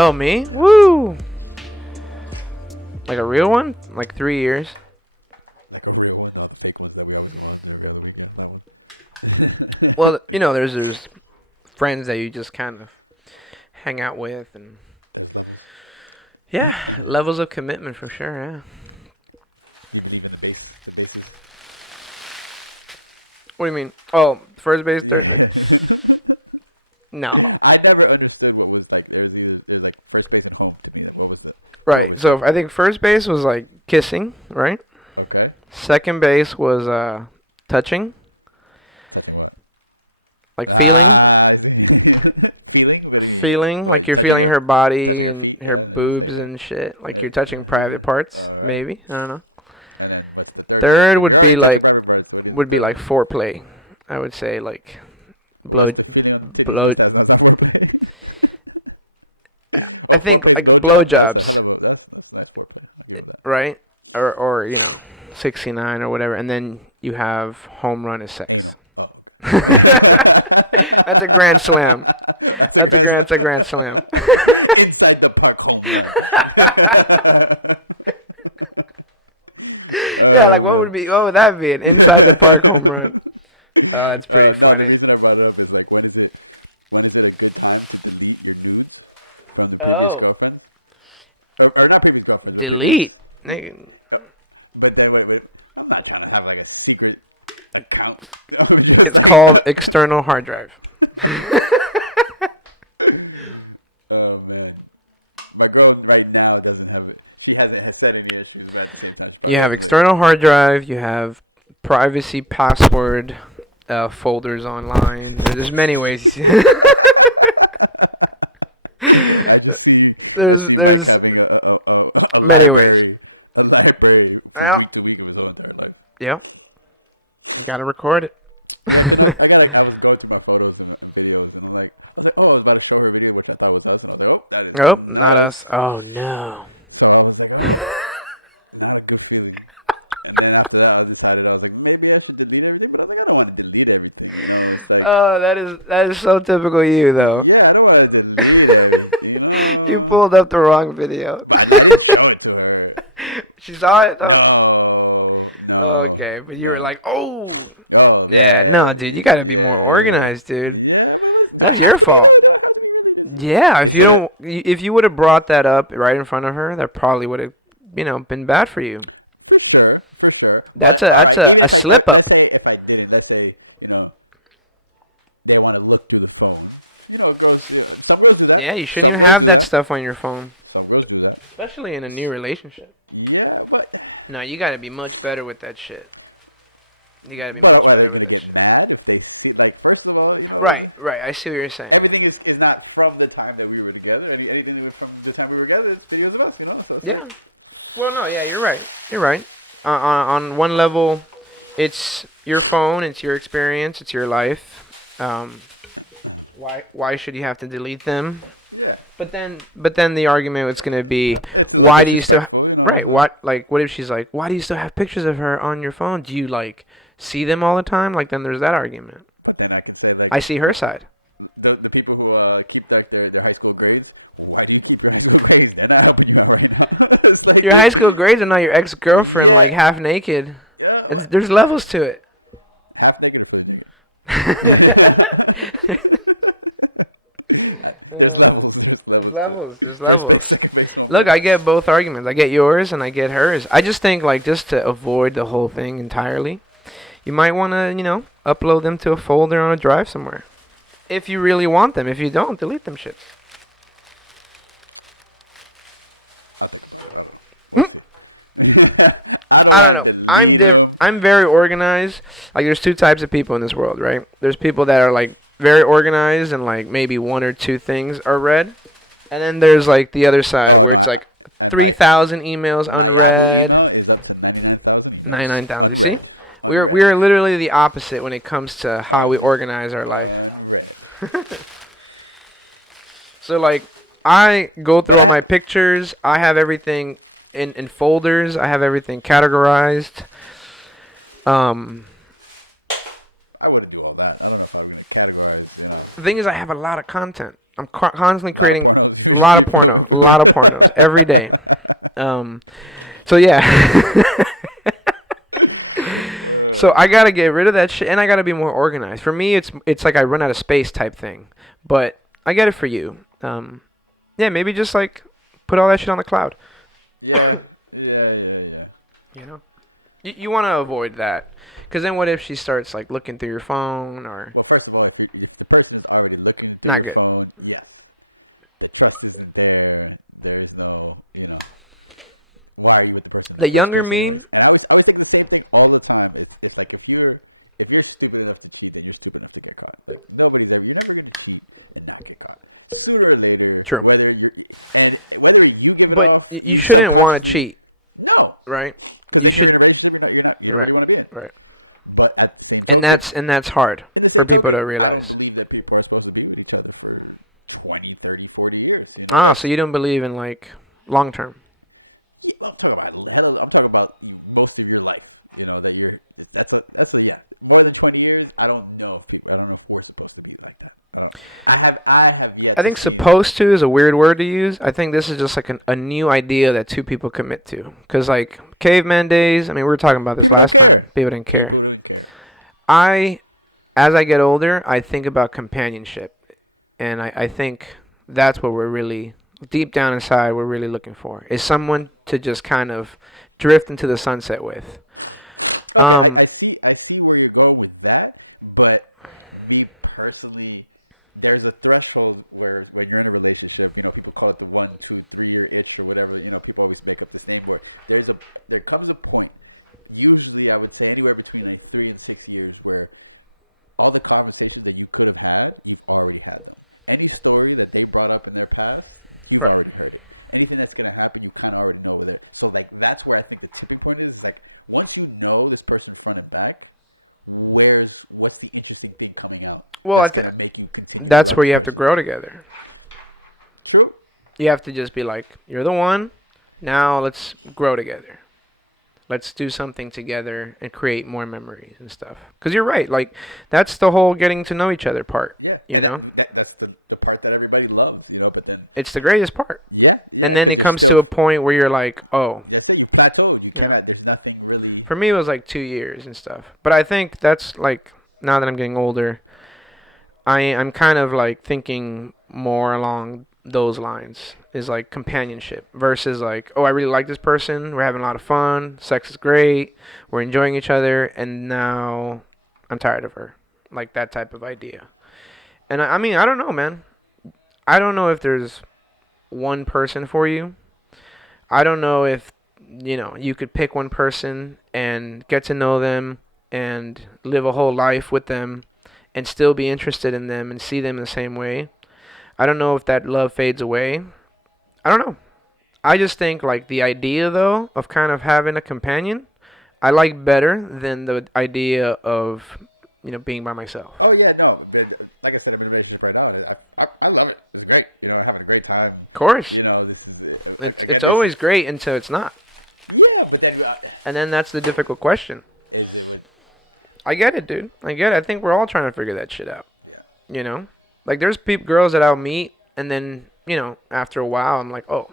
Oh, me? Woo! Like a real one? Like 3 years? Like a real one, not fake ones that we always want. Well, there's friends that you just kind of hang out with, and yeah, levels of commitment for sure. Yeah. What do you mean? Oh, first base, third. No. I never understood what was like there's like first base and home. What was Right. So I think first base was like kissing, right? that? Okay. Second base was touching, like feeling, Ah, feeling the feeling like you're feeling her body and her boobs and shit, like you're touching private parts. Maybe I don't know. and then what's the third? Third You're already doing private parts. would be like foreplay. I would say like blow, Feeling blow. that's not working. I Well, think foreplay like still blowjobs, that's foreplay. right? Or 69 or whatever, and then you have home run is sex. That's a grand slam. That's a grand slam. Inside the park home. Yeah, like what would that be? An inside the park home run. Oh, that's pretty No, the funny. reason I brought it up is like, when is it a good time to delete your news from previous Oh, girlfriend? Or not previous girlfriend, delete. Nigga. but then wait, I'm not trying to have like a secret account. It's called external hard drive. Oh man, my girl right now doesn't have it. She hasn't has said any issues. You have external hard drive. You have privacy password folders online. There's many ways. I just see there's having a many ways. a library Yeah. week to week was on there. Like, Yep. You gotta record it. I would go to my photos and videos and I was like, oh, I was about to show her a video which I thought was us. I was like, oh, that is. Oh, not us. Oh no. So I was like, oh, not a good feeling. And then after that, I decided I was like, maybe I should delete everything, but I was like, I don't want to delete everything. Like, Oh, that is so typical you though. yeah, I don't want to delete everything. You pulled up the wrong video. I didn't show it to her. She saw it though. No. Okay, but you were like, oh. No. Yeah, no, dude, you gotta be more organized, dude. Yeah. That's your fault. Yeah, if you would have brought that up right in front of her, that probably would have, been bad for you. For sure, for sure. That's But a if I did, slip up. let's say if I did, let's say, they want to look through the phone. Some will do that. Yeah, you shouldn't even have that stuff on your phone, Some will do that. especially in a new relationship. Yeah, but No, you gotta be much better with that shit. You gotta be much better with that it's shit. bad if they see, like, first of all, Right, right. I see what you're saying. everything is not from the time that we were together. Anything is from the time we were together is bigger than us. So, Yeah. Well, no, yeah, you're right. You're right. On one level, it's your phone, it's your experience, it's your life. Why should you have to delete them? yeah. But then the argument was gonna be, why do you still? Right. What if she's like, why do you still have pictures of her on your phone? Do you like see them all the time? Like then there's that argument. And then I can say, like, I see her side. the people who keep, like, their high school grades, why do you keep high school grades? And I help you out working out. It's like, Your high school grades are not your ex-girlfriend like half naked. yeah, There's levels to it. half taken it. There's levels. There's levels. Look, I get both arguments. I get yours and I get hers. I just think like just to avoid the whole thing entirely, you might want to, upload them to a folder on a drive somewhere. If you really want them. If you don't, delete them shits. I don't know. I'm very organized. Like there's two types of people in this world, right? There's people that are like very organized and like maybe one or two things are read. And then there's like the other side where it's like 3,000 emails unread, 99,000. You see? We are literally the opposite when it comes to how we organize our life. So like I go through all my pictures. I have everything in folders. I have everything categorized. Um, I wouldn't do all that. I don't know if I would categorize. the thing is, I have a lot of content. I'm constantly creating. A lot of porno. A lot of pornos every day. Um, so yeah. So I gotta get rid of that shit, and I gotta be more organized. For me, it's like I run out of space type thing. But I get it for you. Yeah, maybe just like put all that shit on the cloud. Yeah, yeah, yeah. You know, you want to avoid that, because then what if she starts like looking through your phone or Well, first of all, if the person is already looking at not your good. phone, yeah, the trust isn't there. There's no, you know, why would the person? The younger me, And I was thinking the same thing all the time. It's like if you're stupid enough to cheat, then you're stupid enough to get caught. You're never gonna cheat and not get caught. Sooner or later, true, whether you give it but off, you shouldn't want to cheat, no, right? You should, you're right, not want to be in. right, But at the same and time, that's hard for people to I realize. don't believe that people are supposed to be with each other for 20, 30, 40 years. You know? Ah, so you don't believe in like long term. Yeah, I'm talking about most of your life. You know that that's a yeah. More than 20 years, I don't know. I don't know if we're supposed to be like that. I have yet. I think supposed to is a weird word to use. I think this is just like a new idea that two people commit to. Because, like, caveman days, I mean, we were talking about this last time. People didn't care. As I get older, I think about companionship. And I think that's what we're really, deep down inside, we're really looking for. Is someone to just kind of drift into the sunset with. I see where you're going with that, but me personally, there's a threshold where when you're in a relationship, you know, people call it the 1, 2, 3 year itch or whatever. You know, people always make up the name for it. There comes a point. Usually, I would say anywhere between like 3 and 6 years, where all the conversations that you could have had, we already had them. Any story that they brought up in their past, you Right. already heard it. Anything that's gonna happen, you kind of already know with it. So like that's where I think the tipping point is. It's like once you know this person front and back, what's the interesting thing coming out? Well, I think That make you continue. that's where you have to grow together. True. You have to just be like, you're the one. Now let's grow together. Let's do something together and create more memories and stuff. Because you're right. Like, that's the whole getting to know each other part. Yeah. You know? That's the part that everybody loves, you know. But then It's the greatest part. yeah, And then it comes to a point where you're like, oh. that's it. You plateau. Yeah. There's nothing really. For me, it was like 2 years and stuff. But I think that's like, now that I'm getting older, I'm kind of like thinking more along those lines is like companionship versus like, oh, I really like this person, we're having a lot of fun, sex is great, we're enjoying each other, and now I'm tired of her, like that type of idea. And I mean, I don't know, man. I don't know if there's one person for you. I don't know if you could pick one person and get to know them and live a whole life with them and still be interested in them and see them the same way. I don't know if that love fades away. I don't know. I just think like the idea though of kind of having a companion, I like better than the idea of being by myself. Oh yeah, no. Like I said, every relationship right now, I love it. It's great. You know, having a great time. Of course, You know, it's always great until it's not, yeah, but then and then that's the difficult question. it, I get it, dude. I get it. I think we're all trying to figure that shit out. yeah. You know, like there's girls that I'll meet, and then after a while, I'm like, oh,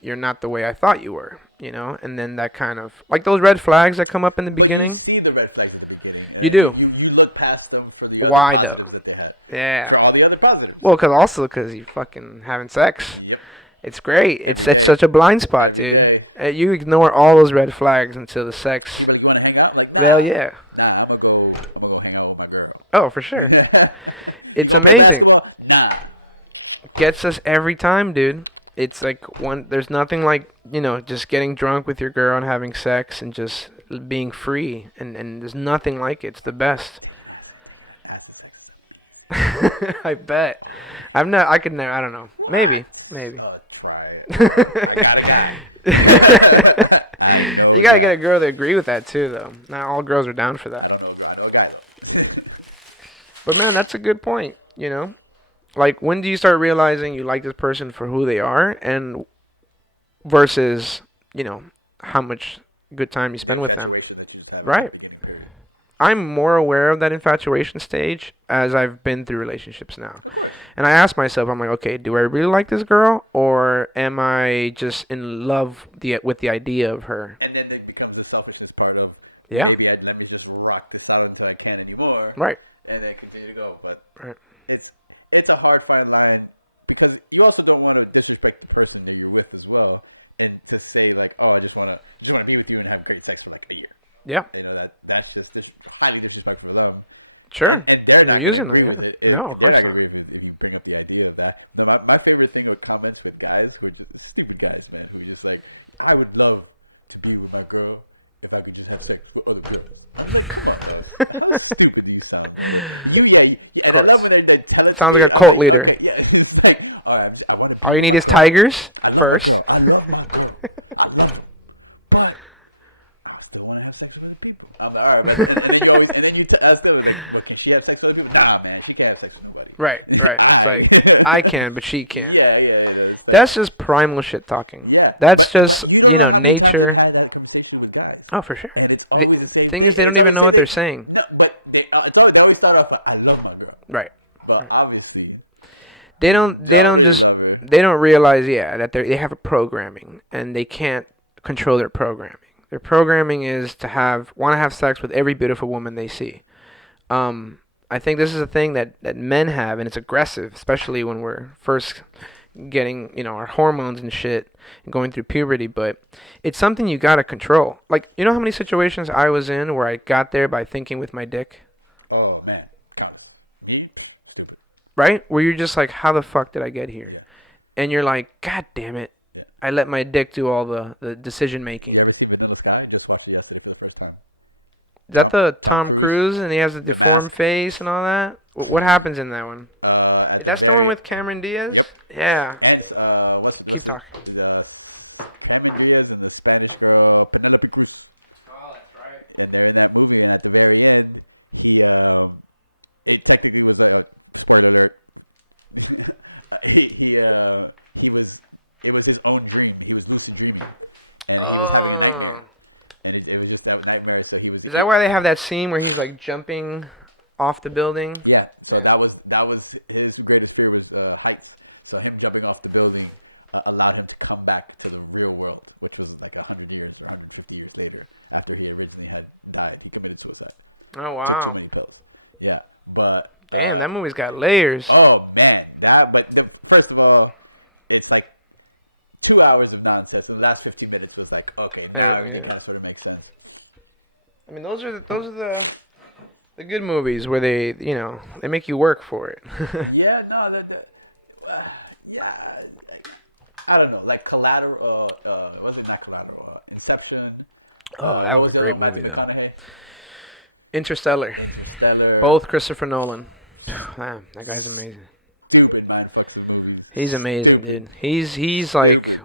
you're not the way I thought you were. And then that kind of like those red flags that come up in the But beginning. you see the red flags at the beginning. You do. You look past them for the Why other though? positives that they had. Yeah. For all the other positives. Well, cause you fucking having sex. Yep. It's great. It's such a blind spot, dude. You ignore all those red flags until the sex. But you want to hang out? Like, nah, Well, yeah. Nah, I'm gonna go hang out with my girl. Oh, for sure. It's amazing. Nah. Gets us every time, dude. It's like there's nothing like, just getting drunk with your girl and having sex and just being free. And there's nothing like it. It's the best. I bet. I could never, I don't know. Maybe. Try it. Got a guy. You gotta get a girl to agree with that too, though. Not all girls are down for that. I know a guy. But man, that's a good point. Like when do you start realizing you like this person for who they are, and versus how much good time you spend with them, Situation that you just had at the right? beginning. I'm more aware of that infatuation stage as I've been through relationships now. Of course. And I ask myself, I'm like, okay, do I really like this girl, or am I just in love with the idea of her? And then it becomes the selfishness part of Yeah. maybe let me just rock this out until I can't anymore, Right. and then continue to go. But Right. it's it's a hard fine line because you also don't want to disrespect the person that you're with as well, and to say like, oh, I just want to be with you and have great sex for like a year. Yeah. You know that's just highly disrespectful of them. Sure. And they're You're not using gonna them, agree yeah. with it. No, of They're course not not. gonna agree with it if you bring up the idea of that. No, my favorite thing with comments with guys who are just stupid guys, man. Who are just like, I would love to be with my girl if I could just have sex with other girls. How stupid do you sound? Of course. And I love when they tell it to Sounds me, like a I'm cult like, leader. okay, yeah, it's like, all right, I want to. All you need is tigers first. I still want to have sex with other people. I'm like, all right, man. And then you always, and then you ask them, well, can she have sex with other people? Nah, man, she can't have sex with nobody. Right, right. It's like I can, but she can't. Yeah. That's just primal shit talking. Yeah. That's just, You know how many times nature. I've had that conversation with guys. Oh, for sure. And it's The always the same thing is, thing. they don't It's even always know what the they're same- saying. No, but they always start off with, I love my girl. Right. But obviously, They don't just they don't realize, yeah, that they have a programming and they can't control their programming. Their programming is to want to have sex with every beautiful woman they see. I think this is a thing that men have, and it's aggressive, especially when we're first getting, our hormones and shit and going through puberty, but it's something you gotta control. Like, you know how many situations I was in where I got there by thinking with my dick? oh man, God. Stupid. Right? Where you're just like, how the fuck did I get here? And you're like, God damn it. I let my dick do all the decision making. You ever see Vanilla Sky? I just watched it yesterday for the first time. Is that the Tom Cruise and he has the deformed face and all that? What happens in that one? At That's the one with Cameron Diaz? Yep. Yeah. That's Keep talking. Cameron Diaz and the Spanish girl Penelope Cruz. Oh, that's right. And they're in that movie, and at the very end, he technically was a smart alert. He was it was his own dream. He was lucid dreaming. And he was having a nightmare. And it was just that nightmare. So he was. Is that why they have that scene where he's like jumping off the building? Yeah. So Yeah. that was his greatest fear was heights. So him jumping off the building allowed him to come back to the real world, which was like 100 years, 150 years later after he originally had died. He committed suicide. Oh, wow. Took too many pills. Yeah, but Damn, that movie's got layers. oh man, but first of all, it's like 2 hours of nonsense. And the last 15 minutes was like, okay, now Yeah. that sort of makes sense. I mean, those are the good movies where they make you work for it. Yeah, no, yeah, I don't know, like Collateral. Was it not Collateral? Inception. Oh, that was a the great one with movie, though. Matthew McConaughey? Interstellar. Interstellar. Both Christopher Nolan. Man, that guy's amazing. Stupid mind fucking movie. He's amazing, dude. He's like,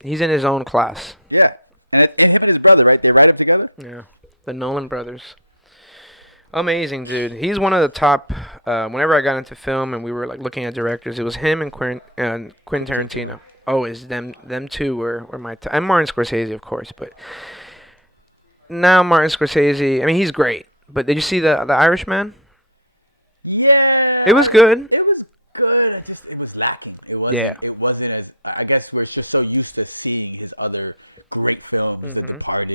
he's in his own class. Yeah, and it's him and his brother, right? They write him together. Yeah, the Nolan brothers. Amazing, dude. He's one of the top. Whenever I got into film and we were like looking at directors, it was him and Quentin Tarantino. Always them two were my top. And Martin Scorsese, of course, but now Martin Scorsese. I mean, he's great. But did you see the Irishman? Yeah. It was good. It was good. It was lacking. Yeah. It wasn't as. I guess we're just so used to seeing his other great films, The Mhm. Departed.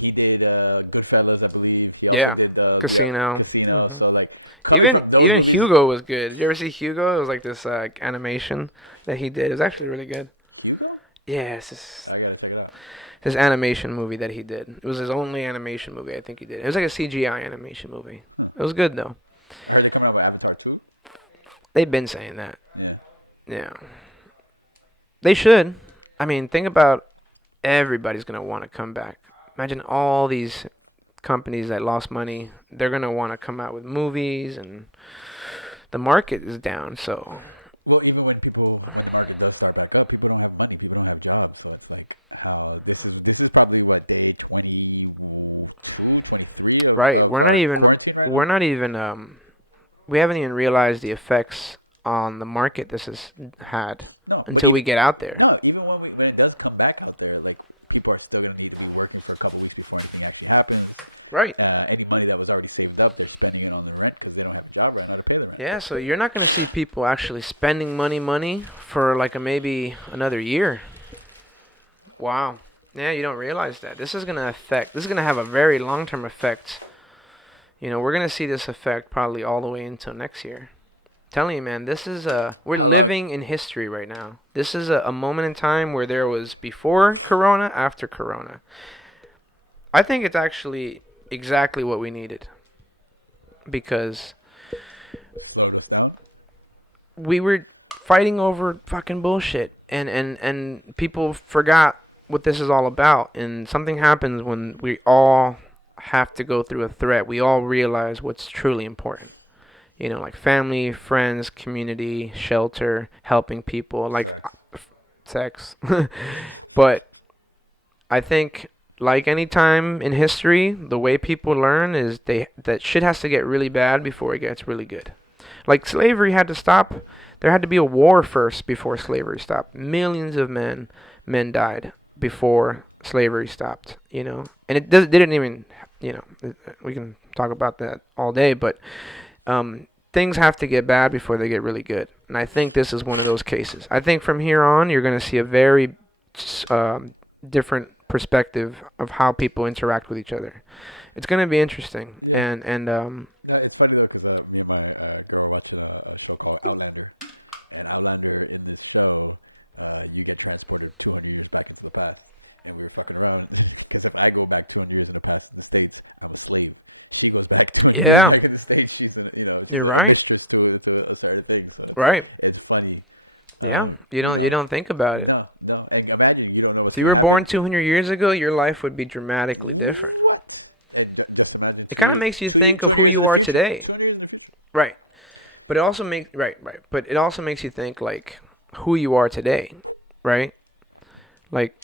He did Goodfellas, I believe. He also Yeah. did Casino. Casino. Mhm. So like. coming Even from those even movies- Hugo was good. Did you ever see Hugo? It was like this animation that he did. It was actually really good. Hugo? Yeah, it's this I gotta check it out. his animation movie that he did. It was his only animation movie I think he did. It was like a CGI animation movie. It was good though. I heard they're coming out with Avatar 2. They've been saying that. Yeah. They should. I mean, think about everybody's gonna want to come back. Imagine all these companies that lost money. They're gonna want to come out with movies, and the market is down. So Well, even when the market does start back up, people don't have money, people don't have jobs. So it's like, how this is probably what day 23 of right, of we're not even quarantine right we're not even we haven't even realized the effects on the market this has had now? No, until but we get out there. no, even when it does come back out there, like people are still gonna be working for companies before anything actually happens. Right. Any money that was already saved up, they're spending it on the rent because they don't have a job right now to pay the rent. Yeah, so you're not going to see people actually spending money for like a maybe another year. Wow. Yeah, you don't realize that. This is going to have a very long-term effect. You know, we're going to see this effect probably all the way until next year. Telling you, man, we're living in history right now. This is a moment in time where there was before Corona, after Corona. I think it's actually exactly what we needed because we were fighting over fucking bullshit and people forgot what this is all about, and something happens when we all have to go through a threat. We all realize what's truly important. You know, like family, friends, community, shelter, helping people, like sex. But I think like any time in history, the way people learn is that shit has to get really bad before it gets really good. Like slavery had to stop. There had to be a war first before slavery stopped. Millions of men died before slavery stopped. You know, and didn't even. You know, we can talk about that all day, but things have to get bad before they get really good. And I think this is one of those cases. I think from here on, you're going to see a very different perspective of how people interact with each other. It's going to be interesting. And It's funny though because me and my girl watched a show called Outlander, and Outlander in this show, you get transported 20 years back to the past, and we were talking around. Listen, I go back 200 years in the past to the States. I'm asleep. She goes back. Yeah. Back in the States, she's in, You're right. doing certain things. So Right. it's funny. Yeah. You don't think about it. No, no. And imagine you don't know. If you were born 200 years ago, your life would be dramatically different. What? Just imagine. It kind of makes you think of who you are today. 200 years in the future. Right. But it also makes right. But it also makes you think like who you are today, right? Like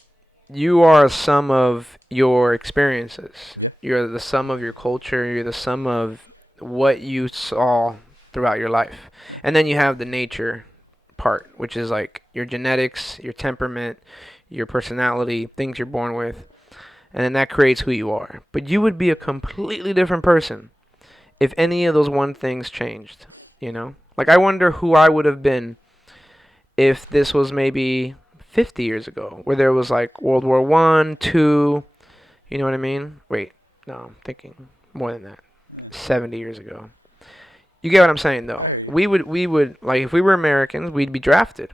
you are a sum of your experiences. You're the sum of your culture. You're the sum of what you saw throughout your life. And then you have the nature part, which is like your genetics, your temperament, your personality, things you're born with. And then that creates who you are. But you would be a completely different person if any of those one things changed, you know? Like I wonder who I would have been if this was maybe 50 years ago, where there was like World War One, Two, you know what I mean? Wait, no, I'm thinking more than that. 70 years ago. You get what I'm saying, though. We would like if we were Americans, we'd be drafted.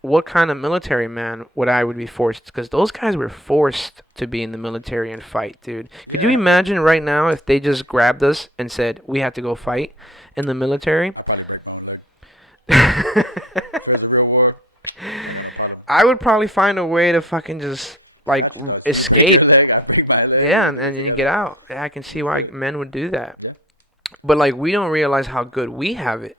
What kind of military man would be forced? Because those guys were forced to be in the military and fight, dude. Could you imagine right now if they just grabbed us and said we had to go fight in the military? I would probably find a way to fucking just like escape. Yeah, and then you get out. Yeah, I can see why men would do that. But like we don't realize how good we have it.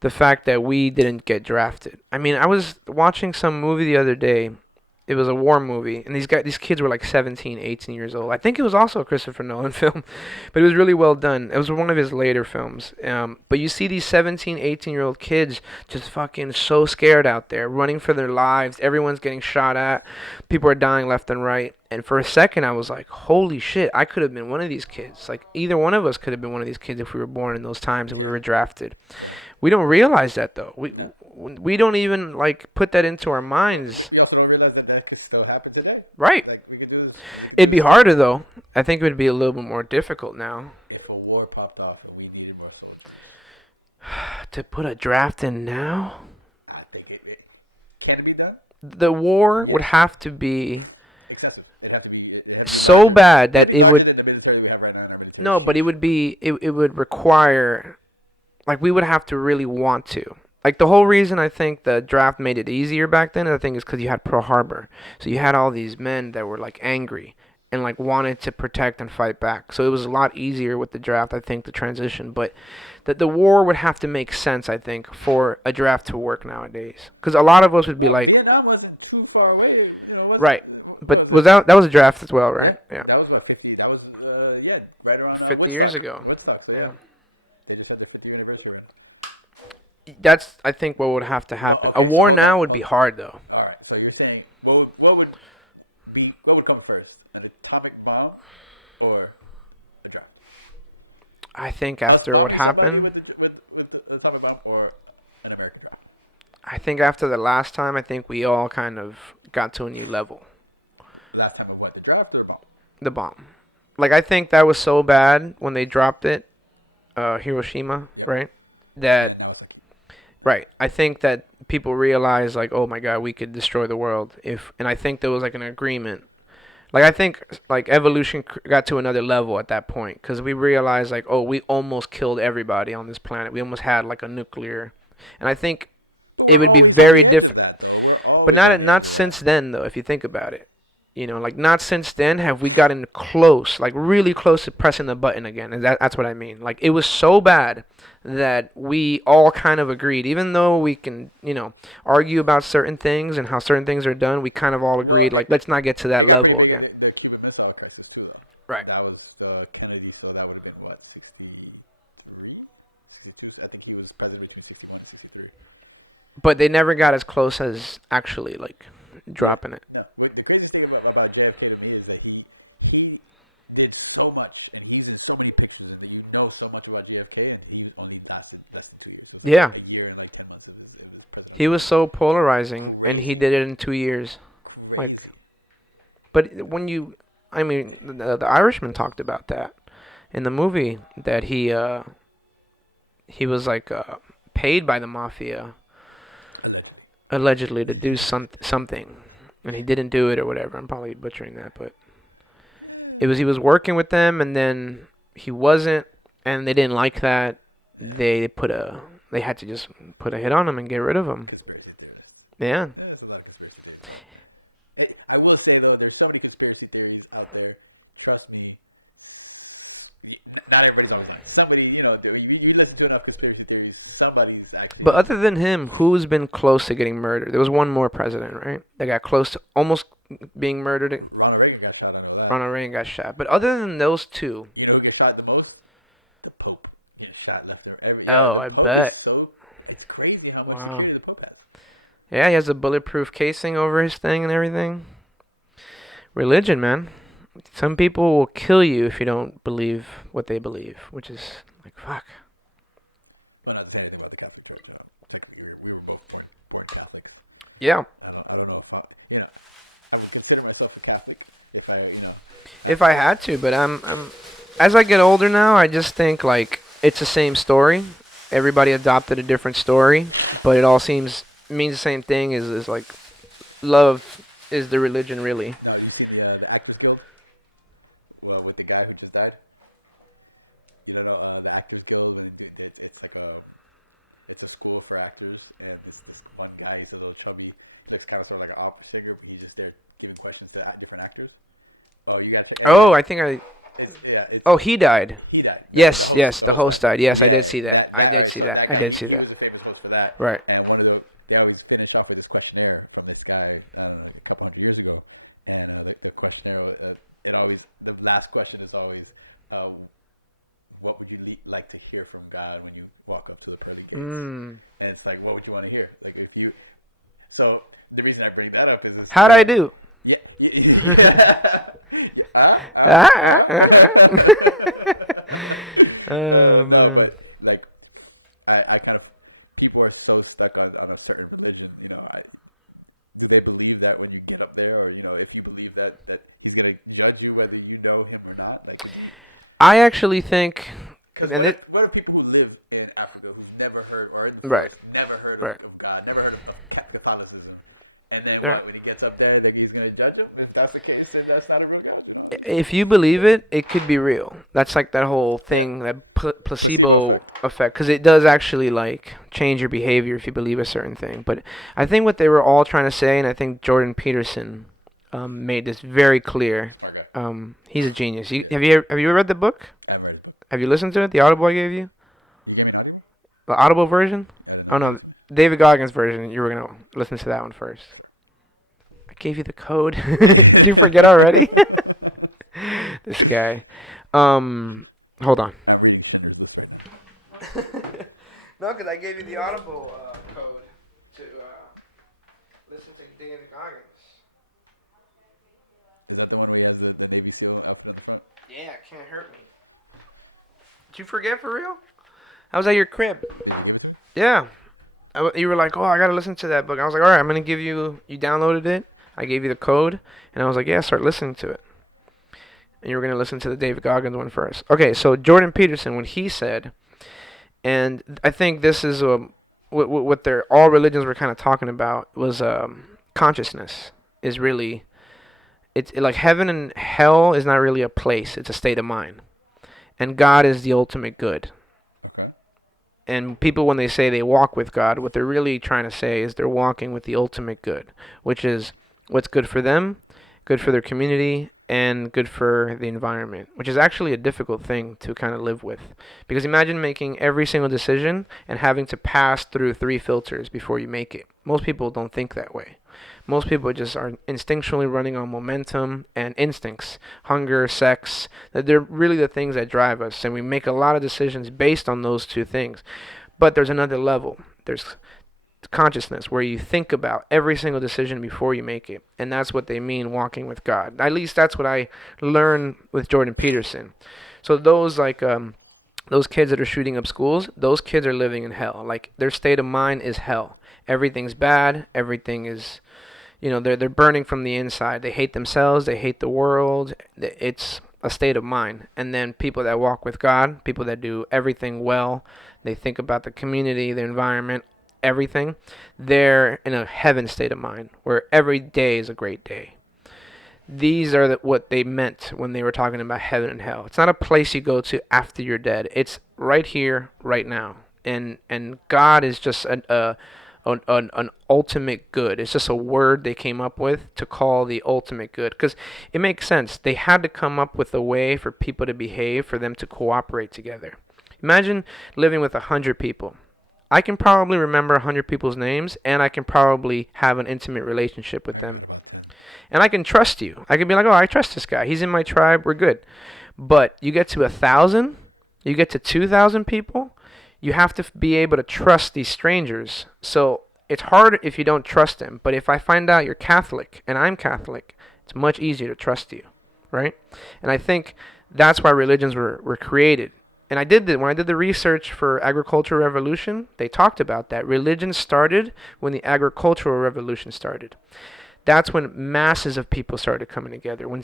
The fact that we didn't get drafted. I mean, I was watching some movie the other day. It was a war movie, and these kids were like 17, 18 years old. I think it was also a Christopher Nolan film, but it was really well done. It was one of his later films. But you see these 17, 18-year-old kids just fucking so scared out there, running for their lives. Everyone's getting shot at. People are dying left and right. And for a second, I was like, holy shit, I could have been one of these kids. Like, either one of us could have been one of these kids if we were born in those times and we were drafted. We don't realize that, though. We don't even, like, put that into our minds. We also don't realize that could still happen today. Right. Like we could do this. It'd be harder, though. I think it would be a little bit more difficult now. If a war popped off and we needed more soldiers. To put a draft in now? I think it can it be done? The war would have to be Excessive. It'd have to be. It has to so bad that it larger would... than the military we have right now in our military. No, but it would be... It would require... Like, we would have to really want to. Like, the whole reason I think the draft made it easier back then, I think, is because you had Pearl Harbor. So you had all these men that were, like, angry and, like, wanted to protect and fight back. So it was a lot easier with the draft, I think, the transition. But the war would have to make sense, I think, for a draft to work nowadays. Because a lot of us would be like... Vietnam wasn't too far away. Right. But was that was a draft as well, right? Yeah. That was about 50. That was right around 50 years ago. Woodstock, so Yeah. They just had their 50th anniversary. That's, I think, what would have to happen. A war now would be hard, though. All right. So you're saying what would come first, an atomic bomb or I think Us after what bombing somebody happened, with the atomic bomb or an American drop? I think after the last time, I think we all kind of got to a new level. Last time of what? The draft or the bomb? The bomb. Like I think that was so bad when they dropped it, Hiroshima, Yeah. right? And That now it's like, right. I think that people realized like, oh my God, we could destroy the world if, and I think there was like an agreement. Like I think like evolution got to another level at that point because we realized like, oh, we almost killed everybody on this planet. We almost had like a nuclear, and I think but it we're would be always very prepared for different. that, though. We're But always not prepared. since then though. If you think about it, like not since then have we gotten close, like really close to pressing the button again. And that's what I mean. Like it was so bad that we all kind of agreed, even though we can, argue about certain things and how certain things are done. We kind of all agreed, Well, like let's not get to it that got way level bigger again. than the Cuban Missile Crisis, too, though. Right. That was Kennedy, so that would have been, what, 63? 62? I think he was president between 61 and 63. But they never got as close as actually like dropping it. No, the craziest thing about JFK to me is that he did so much, and he did so many pictures, and that you know so much about JFK, and he only lasted less than 2 years. So it was Yeah, like a year and like 10 months of his he presidency. was so polarizing, and he Crazy. did it in 2 years. Like, Crazy. but I mean, the Irishman talked about that in the movie that he was like paid by the mafia allegedly to do something, and he didn't do it or whatever. I'm probably butchering that, but he was working with them, and then he wasn't, and they didn't like that. They put a they had to just put a hit on him and get rid of him. Conspiracy theory. Yeah, There's a lot of conspiracy theories. Hey, I will say though, there's so many conspiracy theories out there. Trust me, not everybody's all right. Somebody, you listen to enough conspiracy theories, somebody's actually. but other than him, who's been close to getting murdered? There was one more president, right? That got close to almost being murdered. Ronald Reagan got shot. I know that. Ronald Reagan got shot. But other than those two, You know who gets shot the most? The Pope gets shot left or every. oh, The I Pope bet. is so. It's crazy how much Wow. security the Pope has. Yeah, he has a bulletproof casing over his thing and everything. Religion, man. Some people will kill you if you don't believe what they believe, which is like fuck. But I'll tell you about the Catholic Church. We were both born Catholics. Yeah. I don't know if I would consider myself a Catholic if If I had to, but I'm as I get older now, I just think like it's the same story. Everybody adopted a different story, but it all means the same thing. Is like love is the religion really. you see the Actors Guild. Well, with the guy who just died. You don't know the Actors Guild. And it's like it's a school for actors, and this one guy, he's a little chubby. He looks kind of sort of like an opera singer. But he's just there giving questions to different actors. Oh, you gotta check it out. Oh, I think Oh, he died. He died. Yes, The yes, the host. host died. Yes, I did Yeah, see that. I did see so that. that I guy, did see he that. was a famous host for that. Right. And they always finish off with this questionnaire on this guy, I don't know, a couple hundred years ago. And the questionnaire, the last question is always, what would you like to hear from God when you walk up to the pearly gates? Mm. And it's like, what would you want to hear? Like if you, so the reason I bring that up is, How'd I do? yeah. Oh no, man. but like I kind of people are so stuck on a certain religion. Do they believe that when you get up there, or if you believe that he's gonna judge you whether you know him or not? Like, I actually think, because and what are people who live in Africa who've never heard or in the right, never heard right. of God, never heard of Catholicism, and then Right. when he gets up there, then he's gonna judge him? If that's the case, then that's not a real God. If you believe it, it could be real. That's like that whole thing, that placebo effect, because it does actually like change your behavior if you believe a certain thing. But I think what they were all trying to say, and I think Jordan Peterson made this very clear. Okay. He's a genius. Have you read the book? I'm ready. Have you listened to it? The Audible I gave you, You mean, the Audible version. Oh no, David Goggins version. You were gonna listen to that one first. I gave you the code. Did you forget already? This guy. Hold on. No, because I gave you the Audible code to listen to David Goggins. Is that the one where he has the Navy SEAL up in front? Yeah, can't hurt me. Did you forget for real? I was at your crib. Yeah. You were like, oh, I gotta listen to that book. I was like, all right, I'm gonna give you. You downloaded it. I gave you the code, and I was like, yeah, start listening to it. And you were gonna listen to the David Goggins one first. Okay, so Jordan Peterson, when he said, and I think this is what their all religions were kind of talking about was consciousness is really it's like heaven and hell is not really a place; it's a state of mind, and God is the ultimate good. And people, when they say they walk with God, what they're really trying to say is they're walking with the ultimate good, which is what's good for them, good for their community, and good for the environment, which is actually a difficult thing to kind of live with. Because imagine making every single decision and having to pass through three filters before you make it. Most people don't think that way. Most people just are instinctually running on momentum and instincts, hunger, sex. That they're really the things that drive us, and we make a lot of decisions based on those two things. But there's another level. There's consciousness where you think about every single decision before you make it, and that's what they mean walking with God. At least that's what I learned with Jordan Peterson. So those kids that are shooting up schools, those kids are living in hell. Like their state of mind is hell. Everything's bad. Everything is, they're burning from the inside. They hate themselves. They hate the world. It's a state of mind. And then people that walk with God, people that do everything well, they think about the community, the environment, everything. They're in a heaven state of mind where every day is a great day. These are what they meant when they were talking about heaven and hell. It's not a place you go to after you're dead. It's right here, right now. And God is just an ultimate good. It's just a word they came up with to call the ultimate good. Because it makes sense. They had to come up with a way for people to behave, for them to cooperate together. Imagine living with 100 people. I can probably remember 100 people's names, and I can probably have an intimate relationship with them. And I can trust you. I can be like, oh, I trust this guy. He's in my tribe. We're good. But you get to 1,000, you get to 2,000 people, you have to be able to trust these strangers. So it's hard if you don't trust them. But if I find out you're Catholic and I'm Catholic, it's much easier to trust you, right? And I think that's why religions were created. And I did that when I did the research for agricultural revolution. They talked about that. Religion started when the agricultural revolution started. That's when masses of people started coming together. When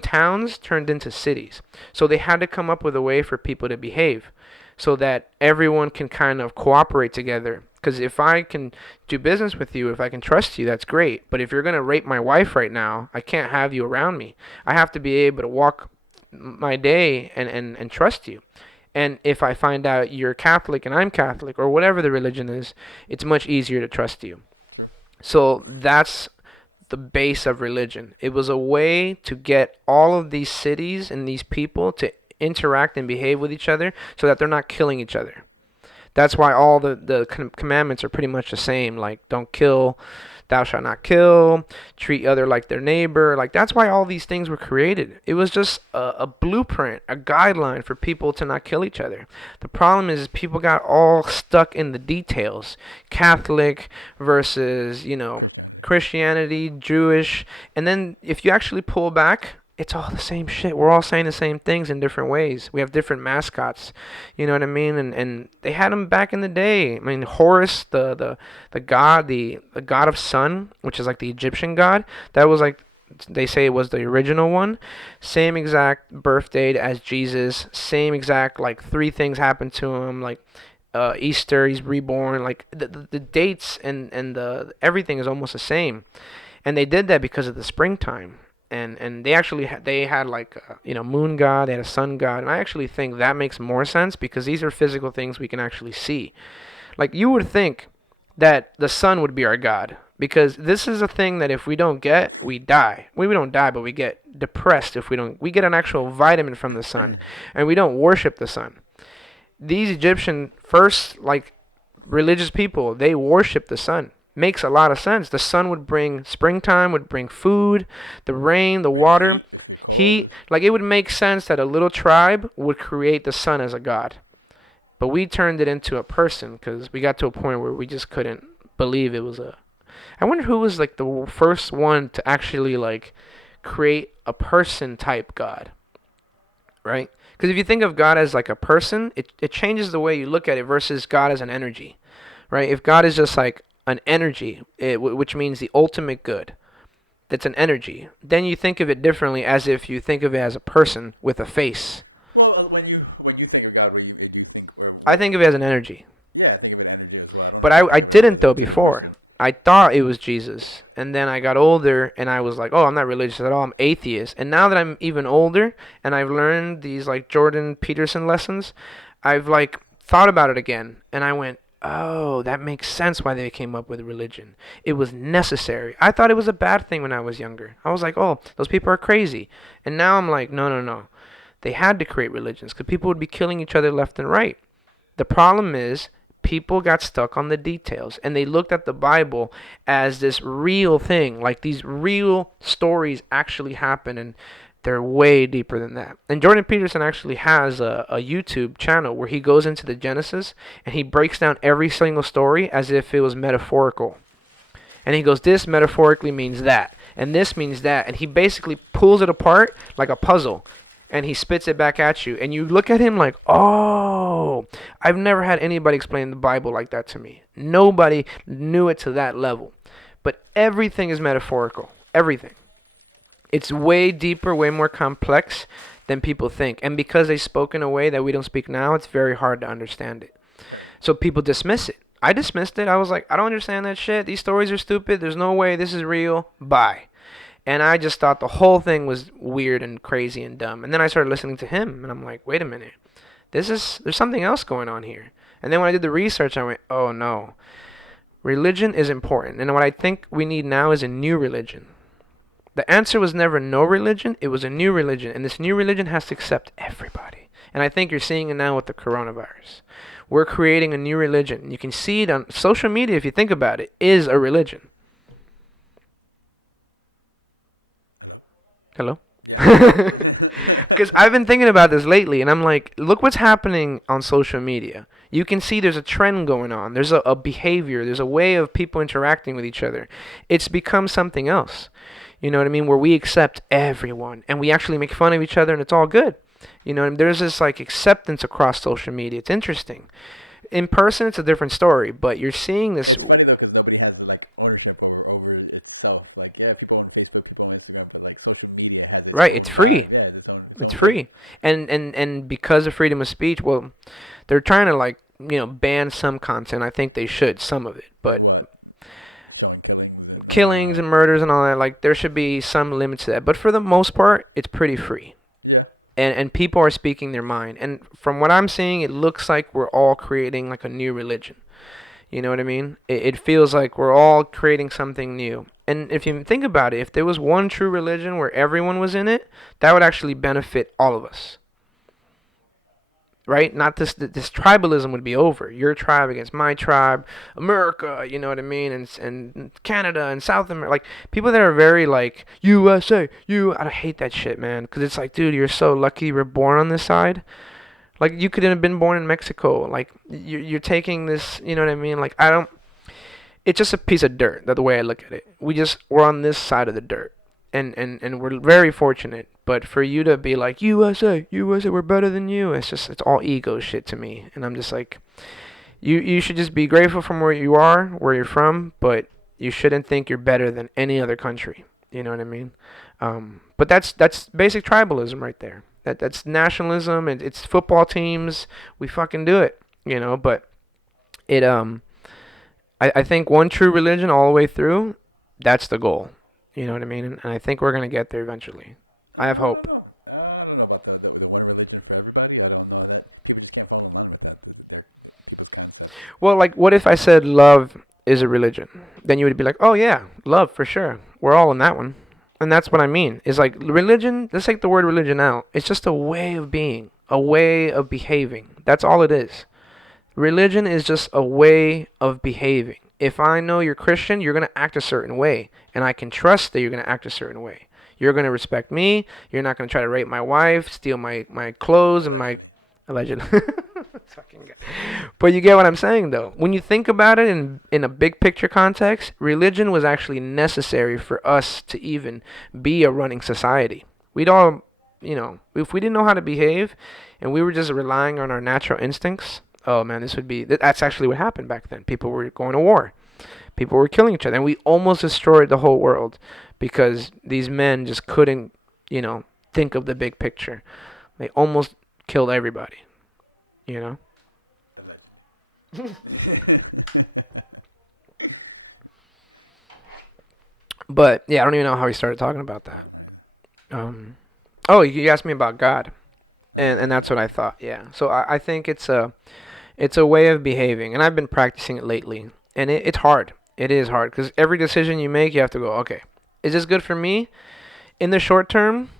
towns turned into cities. So they had to come up with a way for people to behave so that everyone can kind of cooperate together. Because if I can do business with you, if I can trust you, that's great. But if you're going to rape my wife right now, I can't have you around me. I have to be able to walk my day and trust you. And if I find out you're Catholic and I'm Catholic, or whatever the religion is, it's much easier to trust you. So that's the base of religion. It was a way to get all of these cities and these people to interact and behave with each other so that they're not killing each other. That's why all the commandments are pretty much the same. Like, don't kill, thou shalt not kill, treat other like their neighbor. Like, that's why all these things were created. It was just a blueprint, a guideline for people to not kill each other. The problem is people got all stuck in the details. Catholic versus, Christianity, Jewish. And then if you actually pull back, it's all the same shit. We're all saying the same things in different ways. We have different mascots. You know what I mean? And they had them back in the day. I mean, Horus, the god, the god of sun, which is like the Egyptian god, that was like, they say it was the original one. Same exact birth date as Jesus. Same exact, like, three things happened to him. Like, Easter, he's reborn. Like, the dates and the everything is almost the same. And they did that because of the springtime. And they actually they had like moon god, they had a sun god, and I actually think that makes more sense because these are physical things we can actually see. Like, you would think that the sun would be our god because this is a thing that if we don't get, we die. We don't die, but we get depressed if we don't. We get an actual vitamin from the sun, and we don't worship the sun. These Egyptian first religious people, they worship the sun. Makes a lot of sense. The sun would bring springtime, would bring food, the rain, the water, heat. Like, it would make sense that a little tribe would create the sun as a god. But we turned it into a person because we got to a point where we just couldn't believe it was a. I wonder who was like the first one to actually like create a person type god, right? Because if you think of God as like a person, it changes the way you look at it versus God as an energy, right? If God is just like an energy, which means the ultimate good, that's an energy, then you think of it differently as if you think of it as a person with a face. Well, when you think of God, where you think where I think of it as an energy. yeah, I think of it energy as well. But I didn't though before. I thought it was Jesus. And then I got older and I was like, oh, I'm not religious at all. I'm atheist. And now that I'm even older and I've learned these like Jordan Peterson lessons, I've like thought about it again. And I went, oh, that makes sense why they came up with religion. It was necessary. I thought it was a bad thing when I was younger. I was like, oh, those people are crazy. And now I'm like, no, no, no. They had to create religions because people would be killing each other left and right. The problem is people got stuck on the details and they looked at the Bible as this real thing, like these real stories actually happen, and they're way deeper than that. And Jordan Peterson actually has a YouTube channel where he goes into the Genesis and he breaks down every single story as if it was metaphorical. And he goes, this metaphorically means that, and this means that, and he basically pulls it apart like a puzzle and he spits it back at you, and you look at him like, oh, I've never had anybody explain the Bible like that to me. Nobody knew it to that level. But everything is metaphorical. Everything. It's way deeper, way more complex than people think. And because they spoke in a way that we don't speak now, it's very hard to understand it. So people dismiss it. I dismissed it. I was like, I don't understand that shit. These stories are stupid. There's no way this is real. Bye. And I just thought the whole thing was weird and crazy and dumb. And then I started listening to him, and I'm like, wait a minute. There's something else going on here. And then when I did the research, I went, oh no. Religion is important. And what I think we need now is a new religion. The answer was never no religion. It was a new religion. And this new religion has to accept everybody. And I think you're seeing it now with the coronavirus. We're creating a new religion. You can see it on social media, if you think about it, is a religion. Hello? Because I've been thinking about this lately, and I'm like, look what's happening on social media. You can see there's a trend going on. There's a behavior. There's a way of people interacting with each other. It's become something else. You know what I mean? Where we accept everyone, and we actually make fun of each other, and it's all good. You know, and there's this like acceptance across social media. It's interesting. In person, it's a different story, but you're seeing this. It's funny though, because nobody has like ownership over itself. Like, yeah, people on Facebook, people on Instagram, but like social media has its Right, own, it's free. yeah, its own, It's free. And because of freedom of speech, well, they're trying to like, ban some content. I think they should, some of it. But what, showing killings. killings and murders and all that, like there should be some limits to that. But for the most part, it's pretty free. Yeah. And people are speaking their mind. And from what I'm seeing, it looks like we're all creating like a new religion. You know what I mean? It feels like we're all creating something new. And if you think about it, if there was one true religion where everyone was in it, that would actually benefit all of us. Right? Not this tribalism would be over. Your tribe against my tribe, America, you know what I mean? And Canada and South America. Like, people that are very like, USA, I hate that shit, man. Because it's like, dude, you're so lucky you were born on this side. Like, you could have been born in Mexico. Like, you're taking this, you know what I mean? Like, it's just a piece of dirt. That's the way I look at it. We're on this side of the dirt. And we're very fortunate. But for you to be like, USA, we're better than you. It's all ego shit to me. And I'm just like, you should just be grateful from where you are, where you're from. But you shouldn't think you're better than any other country. You know what I mean? But that's basic tribalism right there. That's nationalism, and it's football teams. We fucking do it, but I think one true religion all the way through, that's the goal. You know what I mean? And I think we're gonna get there eventually. I have hope. I don't know about that with one religion for everybody. I don't know that people just can't fall in line with that. Well, like, what if I said love is a religion? Then you would be like, oh yeah, love for sure. We're all in that one. And that's what I mean. It's like religion, let's take the word religion out. It's just a way of being, a way of behaving. That's all it is. Religion is just a way of behaving. If I know you're Christian, you're going to act a certain way. And I can trust that you're going to act a certain way. You're going to respect me. You're not going to try to rape my wife, steal my clothes and my... Allegedly. Fucking guy. But you get what I'm saying, though. When you think about it in a big picture context, religion was actually necessary for us to even be a running society. We'd all if we didn't know how to behave, and we were just relying on our natural instincts, oh man, that's actually what happened back then. People were going to war. People were killing each other, and we almost destroyed the whole world because these men just couldn't, think of the big picture. They almost killed everybody, you know? But yeah, I don't even know how we started talking about that. Um, oh, you asked me about God, and that's what I thought. Yeah. So I think it's a way of behaving, and I've been practicing it lately, and it's hard. It is hard because every decision you make, you have to go, okay, is this good for me in the short term?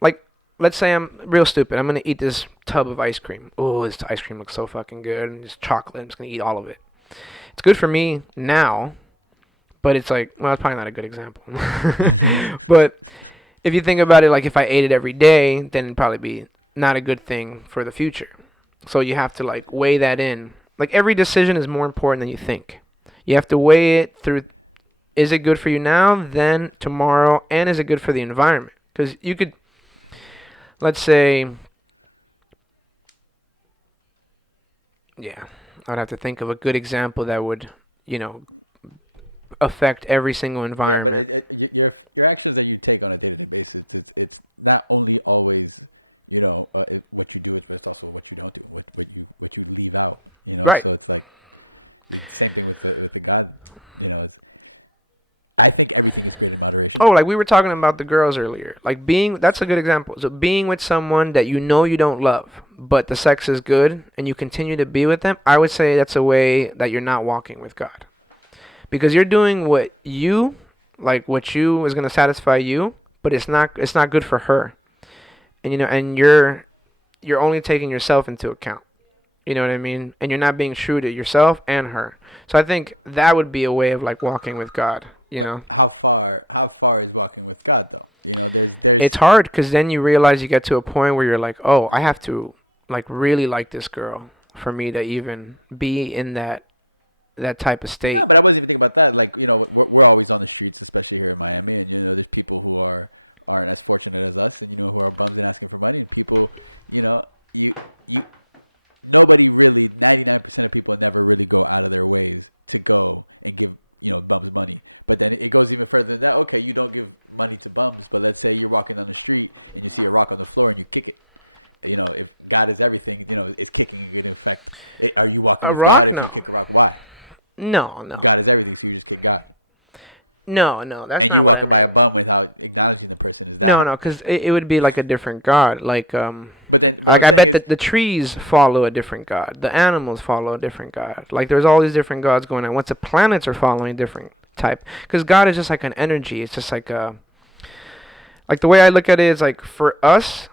Like, let's say I'm real stupid. I'm gonna eat this tub of ice cream. Oh, this ice cream looks so fucking good, and it's chocolate. I'm just gonna eat all of it. It's good for me now, but it's like, well, it's probably not a good example. But if you think about it, like if I ate it every day, then it'd probably be not a good thing for the future. So you have to like weigh that in. Like every decision is more important than you think. You have to weigh it through, is it good for you now, then tomorrow, and is it good for the environment? Because you could, let's say, yeah, I'd have to think of a good example that would, you know, affect every single Yeah, but environment. your actions that you take on a daily basis, it's not only always, what you do, but it's also what you don't do, what you leave out. Right. So it's like the same thing with God. I think everything is in moderation. Oh, like we were talking about the girls earlier. Like that's a good example. So being with someone that you know you don't love, but the sex is good and you continue to be with them, I would say that's a way that you're not walking with God. Because you're doing what you is going to satisfy you, but it's not good for her. And you're only taking yourself into account. You know what I mean? And you're not being true to yourself and her. So I think that would be a way of like walking with God, you know? How far is walking with God though? There's It's hard because then you realize you get to a point where you're like, oh, I have to like really like this girl for me to even be in that type of state. Yeah, but I wasn't thinking about that. Like, we're always on the streets, especially here in Miami, and there's people who aren't as fortunate as us, and who are bumming and asking for money. People, you know, you nobody really, 99% of people never really go out of their way to go and give bums money. But then it goes even further than that. Okay, you don't give money to bums, but let's say you're walking down the street and you see a rock on the floor and you kick it. If God is everything, it's kicking you in effect. Are you walking A with God rock? or you No. kicking a rock? Why? No, no. God is everything, so you just kick God. No, no, that's And you not what I walk by a meant. bum without acknowledging the person. Is that? No, no, because it would be like a different God. But then, Like but I then bet if that the trees follow a different God. The animals follow a different God. Like there's all these different gods going on. Once the planets are following a different type, because God is just like an energy. It's just like the way I look at it is like for us,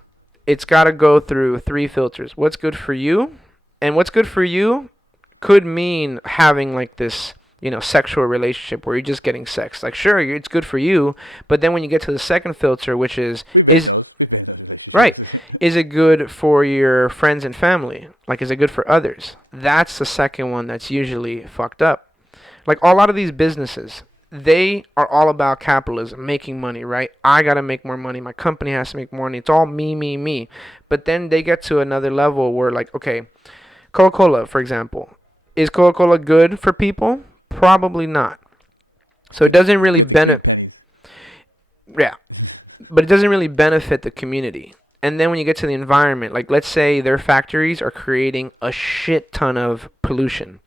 it's got to go through three filters. What's good for you, and what's good for you could mean having like this sexual relationship where you're just getting sex. Like sure, it's good for you, but then when you get to the second filter, which is we've made is those, we've made those right, decisions. is it good for your friends and family? Like is it good for others? That's the second one that's usually fucked up. Like a lot of these businesses, they are all about capitalism, making money, right? I got to make more money. My company has to make more money. It's all me, me, me. But then they get to another level where like, okay, Coca-Cola, for example. Is Coca-Cola good for people? Probably not. So it doesn't really Who gives them benefit. pennies? Yeah, but it doesn't really benefit the community. And then when you get to the environment, like let's say their factories are creating a shit ton of pollution.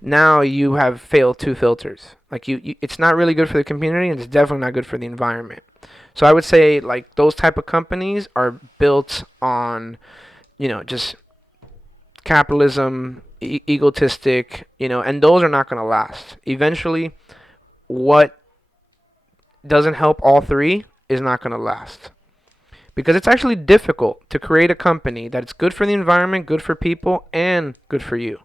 Now you have failed two filters. Like it's not really good for the community, and it's definitely not good for the environment. So I would say like those type of companies are built on, just capitalism, egotistic, and those are not going to last. Eventually, what doesn't help all three is not going to last. Because it's actually difficult to create a company that is good for the environment, good for people, and good for you.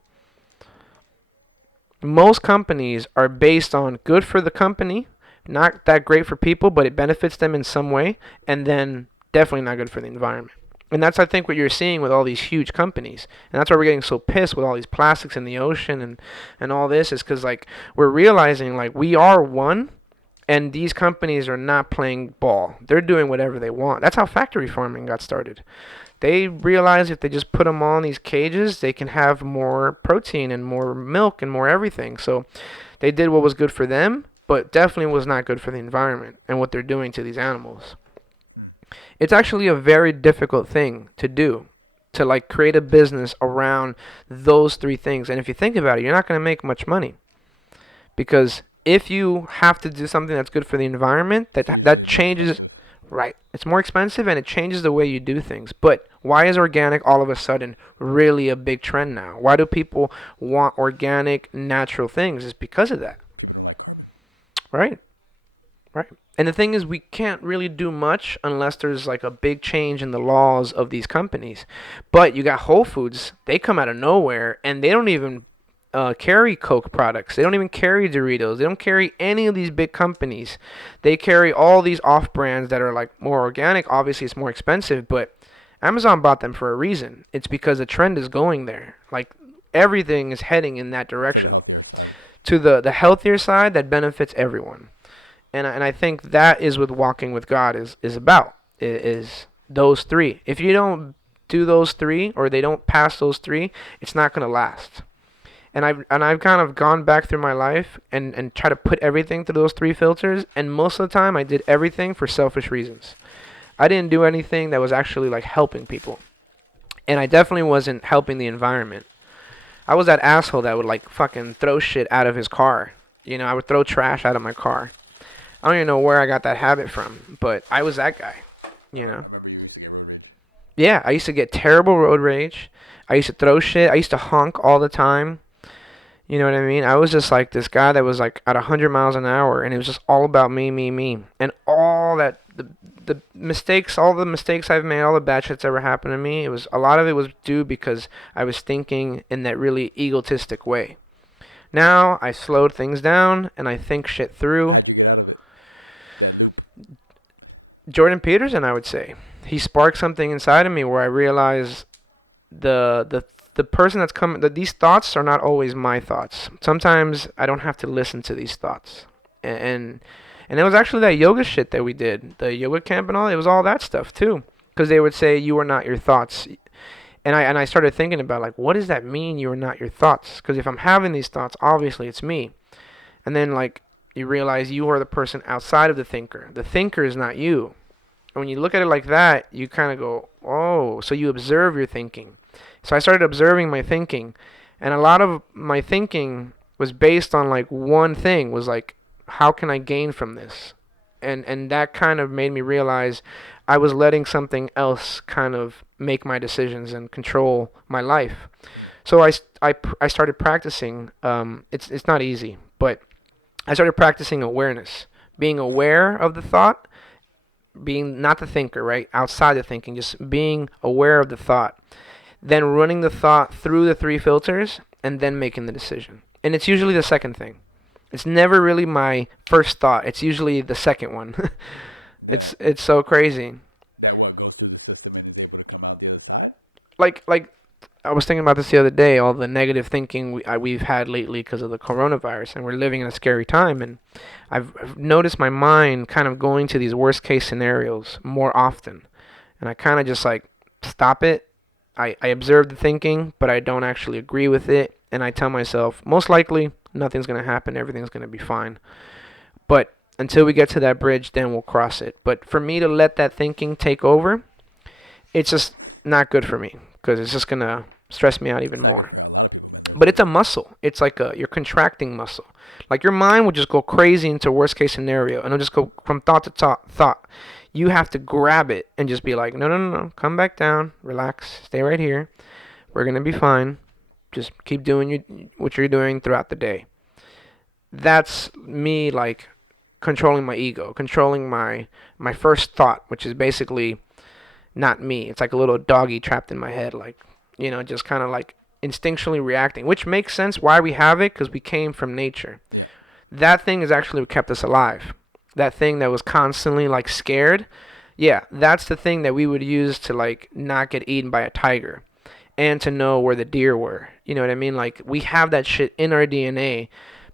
Most companies are based on good for the company, not that great for people, but it benefits them in some way, and then definitely not good for the environment. And that's, I think, what you're seeing with all these huge companies. And that's why we're getting so pissed with all these plastics in the ocean and all this is because, like, we're realizing, like, we are one, And these companies are not playing ball. They're doing whatever they want. That's how factory farming got started. They realized if they just put them all in these cages, they can have more protein and more milk and more everything. So they did what was good for them, but definitely was not good for the environment and what they're doing to these animals. It's actually a very difficult thing to do, to like create a business around those three things. And if you think about it, you're not going to make much money, because if you have to do something that's good for the environment, that changes. Right, it's more expensive and it changes the way you do things. But why is organic all of a sudden really a big trend now? Why do people want organic, natural things? It's because of that. Right, right. And the thing is, we can't really do much unless there's like a big change in the laws of these companies. But you got Whole Foods, they come out of nowhere and they don't even carry Coke products. They don't even carry Doritos. They don't carry any of these big companies. They carry all these off brands that are like more organic. Obviously, it's more expensive, but Amazon bought them for a reason. It's because the trend is going there. Like everything is heading in that direction to the healthier side that benefits everyone. And I think that is what walking with God is about. Is those three. If you don't do those three, or they don't pass those three, it's not going to last. And I've kind of gone back through my life and try to put everything through those three filters, and most of the time I did everything for selfish reasons. I didn't do anything that was actually like helping people. And I definitely wasn't helping the environment. I was that asshole that would like fucking throw shit out of his car. I would throw trash out of my car. I don't even know where I got that habit from, but I was that guy, you know. Yeah, I used to get terrible road rage. I used to throw shit. I used to honk all the time. You know what I mean? I was just like this guy that was like at 100 miles an hour, and it was just all about me, me, me. And all that, the mistakes, all the mistakes I've made, all the bad shit's ever happened to me, a lot of it was due because I was thinking in that really egotistic way. Now I slowed things down and I think shit through. Jordan Peterson, I would say. He sparked something inside of me where I realized the person that's coming, that these thoughts are not always my thoughts. Sometimes I don't have to listen to these thoughts. And it was actually that yoga shit that we did, the yoga camp and all. It was all that stuff too, because they would say you are not your thoughts. And I started thinking about like, what does that mean? You are not your thoughts? Because if I'm having these thoughts, obviously it's me. And then like you realize you are the person outside of the thinker. The thinker is not you. And when you look at it like that, you kind of go, oh, so you observe your thinking. So I started observing my thinking, and a lot of my thinking was based on like one thing, was like, how can I gain from this? And that kind of made me realize I was letting something else kind of make my decisions and control my life. So I started practicing. It's not easy, but I started practicing awareness, being aware of the thought, being not the thinker, right? Outside the thinking, just being aware of the thought, then running the thought through the three filters, and then making the decision. And it's usually the second thing. It's never really my first thought. It's usually the second one. It's so crazy. That one goes through the system and is able to come out the other side. Like I was thinking about this the other day. All the negative thinking we've had lately because of the coronavirus, and we're living in a scary time. And I've noticed my mind kind of going to these worst case scenarios more often, and I kind of just like stop it. I observe the thinking, but I don't actually agree with it, and I tell myself most likely nothing's gonna happen. Everything's gonna be fine. But until we get to that bridge, then we'll cross it. But for me to let that thinking take over, it's just not good for me because it's just gonna stress me out even more. But it's a muscle. It's like you're contracting muscle. Like your mind will just go crazy into worst case scenario, and it'll just go from thought to thought. You have to grab it and just be like, no, no, no, no, come back down, relax, stay right here. We're gonna be fine. Just keep doing what you're doing throughout the day. That's me like controlling my ego, controlling my first thought, which is basically not me. It's like a little doggy trapped in my head, like, just kind of like instinctually reacting, which makes sense why we have it, because we came from nature. That thing is actually what kept us alive. That thing that was constantly like scared, yeah, that's the thing that we would use to like not get eaten by a tiger and to know where the deer were. You know what I mean? Like we have that shit in our DNA,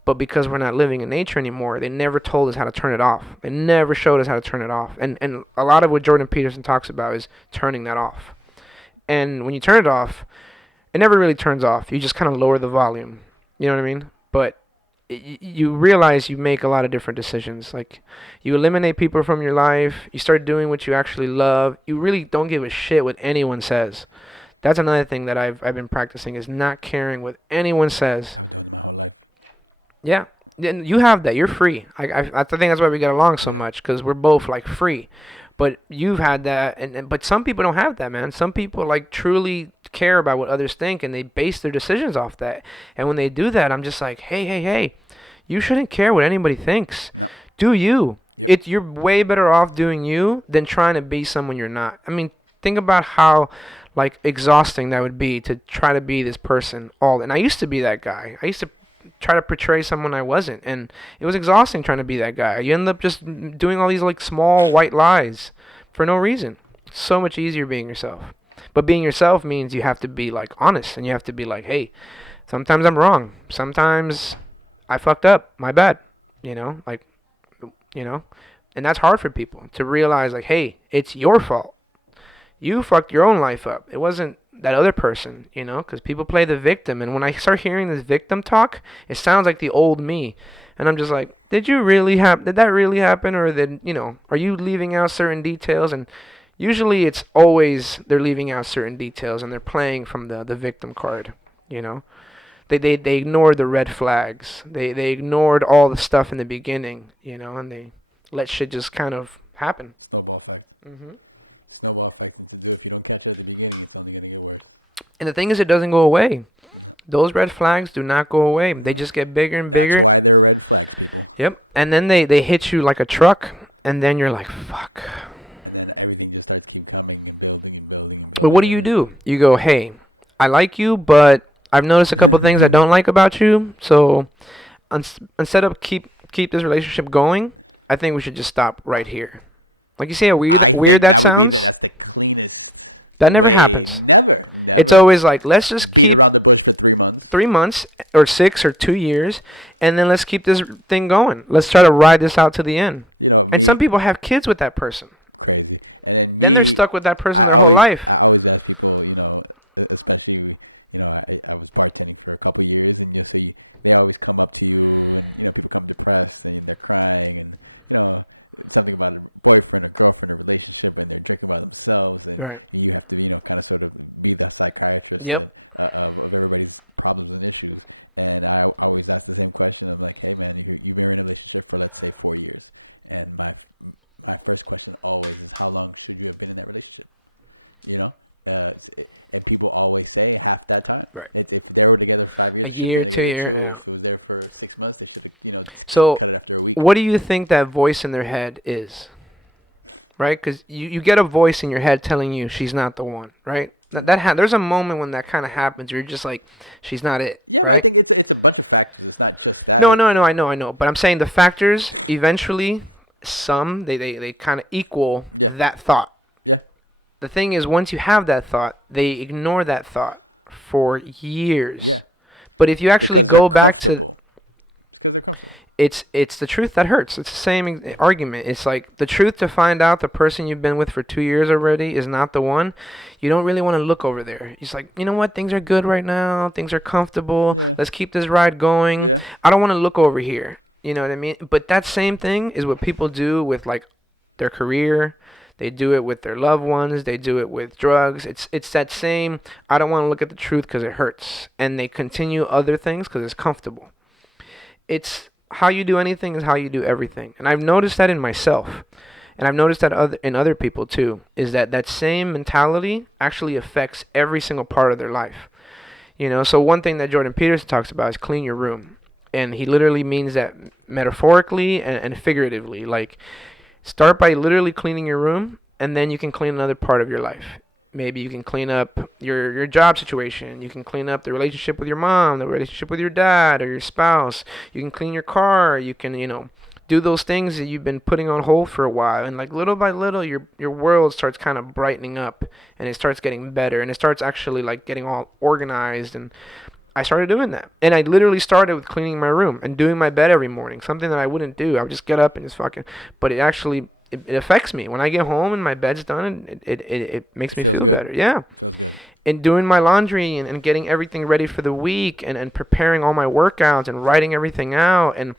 But because we're not living in nature anymore, they never told us how to turn it off. They never showed us how to turn it off. And a lot of what Jordan Peterson talks about is turning that off. And when you turn it off, it never really turns off. You just kind of lower the volume. You know what I mean? But you realize you make a lot of different decisions. Like, you eliminate people from your life. You start doing what you actually love. You really don't give a shit what anyone says. That's another thing that I've been practicing, is not caring what anyone says. Yeah, and you have that. You're free. I think that's why we get along so much, because we're both like free. But you've had that, but some people don't have that, man. Some people like truly care about what others think, and they base their decisions off that. And when they do that, I'm just like, hey, hey, hey, you shouldn't care what anybody thinks. Do you? You're way better off doing you than trying to be someone you're not. I mean, think about how like exhausting that would be to try to be this person all. And I used to be that guy. I used to try to portray someone I wasn't, and it was exhausting trying to be that guy. You end up just doing all these like small white lies for no reason. It's so much easier being yourself. But being yourself means you have to be like honest, and you have to be like, hey, sometimes I'm wrong. Sometimes I fucked up. My bad. You know, like, you know, and that's hard for people to realize, like, hey, it's your fault. You fucked your own life up. It wasn't that other person, you know, because people play the victim. And when I start hearing this victim talk, it sounds like the old me. And I'm just like, did that really happen? Or are you leaving out certain details? And usually it's always they're leaving out certain details, and they're playing from the victim card, you know. They ignored the red flags. They ignored all the stuff in the beginning, you know, and they let shit just kind of happen. hmm And the thing is, it doesn't go away. Those red flags do not go away. They just get bigger and bigger. Yep. And then they hit you like a truck, and then you're like, fuck. But what do? You go, hey, I like you, but I've noticed a couple things I don't like about you. So instead of keep this relationship going, I think we should just stop right here. Like, you see how weird that sounds? That never happens. It's always like, let's just keep 3 months or 6 or 2 years, and then let's keep this thing going. Let's try to ride this out to the end. And some people have kids with that person. Then they're stuck with that person their whole life. Right. Yep. Everybody's problems and issues. And I always ask the same question of like, hey man, you've been in a relationship for let's say 4 years. And my first question always is, how long should you have been in that relationship? You know? And people always say half that time. Right. If they were together 5 years. A year, 2 year, yeah. Who was there for 6 months, they should have, So, cut it after a week. what do you think that voice in their head is? Right? Because you get a voice in your head telling you she's not the one, right? There's a moment when that kind of happens where you're just like, she's not it, right? I think it's a bunch of factors. It's not just that. No, I know. But I'm saying the factors, eventually, they kind of equal that thought. The thing is, once you have that thought, they ignore that thought for years. But if you actually go back to, it's the truth that hurts. It's the same argument. It's like the truth to find out the person you've been with for 2 years already is not the one. You don't really want to look over there. It's like, you know what? Things are good right now. Things are comfortable. Let's keep this ride going. I don't want to look over here. You know what I mean? But that same thing is what people do with like their career. They do it with their loved ones. They do it with drugs. It's that same, I don't want to look at the truth because it hurts. And they continue other things because it's comfortable. It's how you do anything is how you do everything. And I've noticed that in myself. And I've noticed that in other people too, is that same mentality actually affects every single part of their life. You know, so one thing that Jordan Peterson talks about is clean your room. And he literally means that metaphorically and figuratively. Like, start by literally cleaning your room, and then you can clean another part of your life. Maybe you can clean up your job situation. You can clean up the relationship with your mom, the relationship with your dad or your spouse. You can clean your car. You can, do those things that you've been putting on hold for a while. And like little by little, your world starts kind of brightening up, and it starts getting better, and it starts actually like getting all organized. And I started doing that. And I literally started with cleaning my room and doing my bed every morning, something that I wouldn't do. I would just get up and just fucking, but it actually, it affects me. When I get home and my bed's done, it makes me feel better. Yeah. And doing my laundry and getting everything ready for the week and preparing all my workouts and writing everything out. And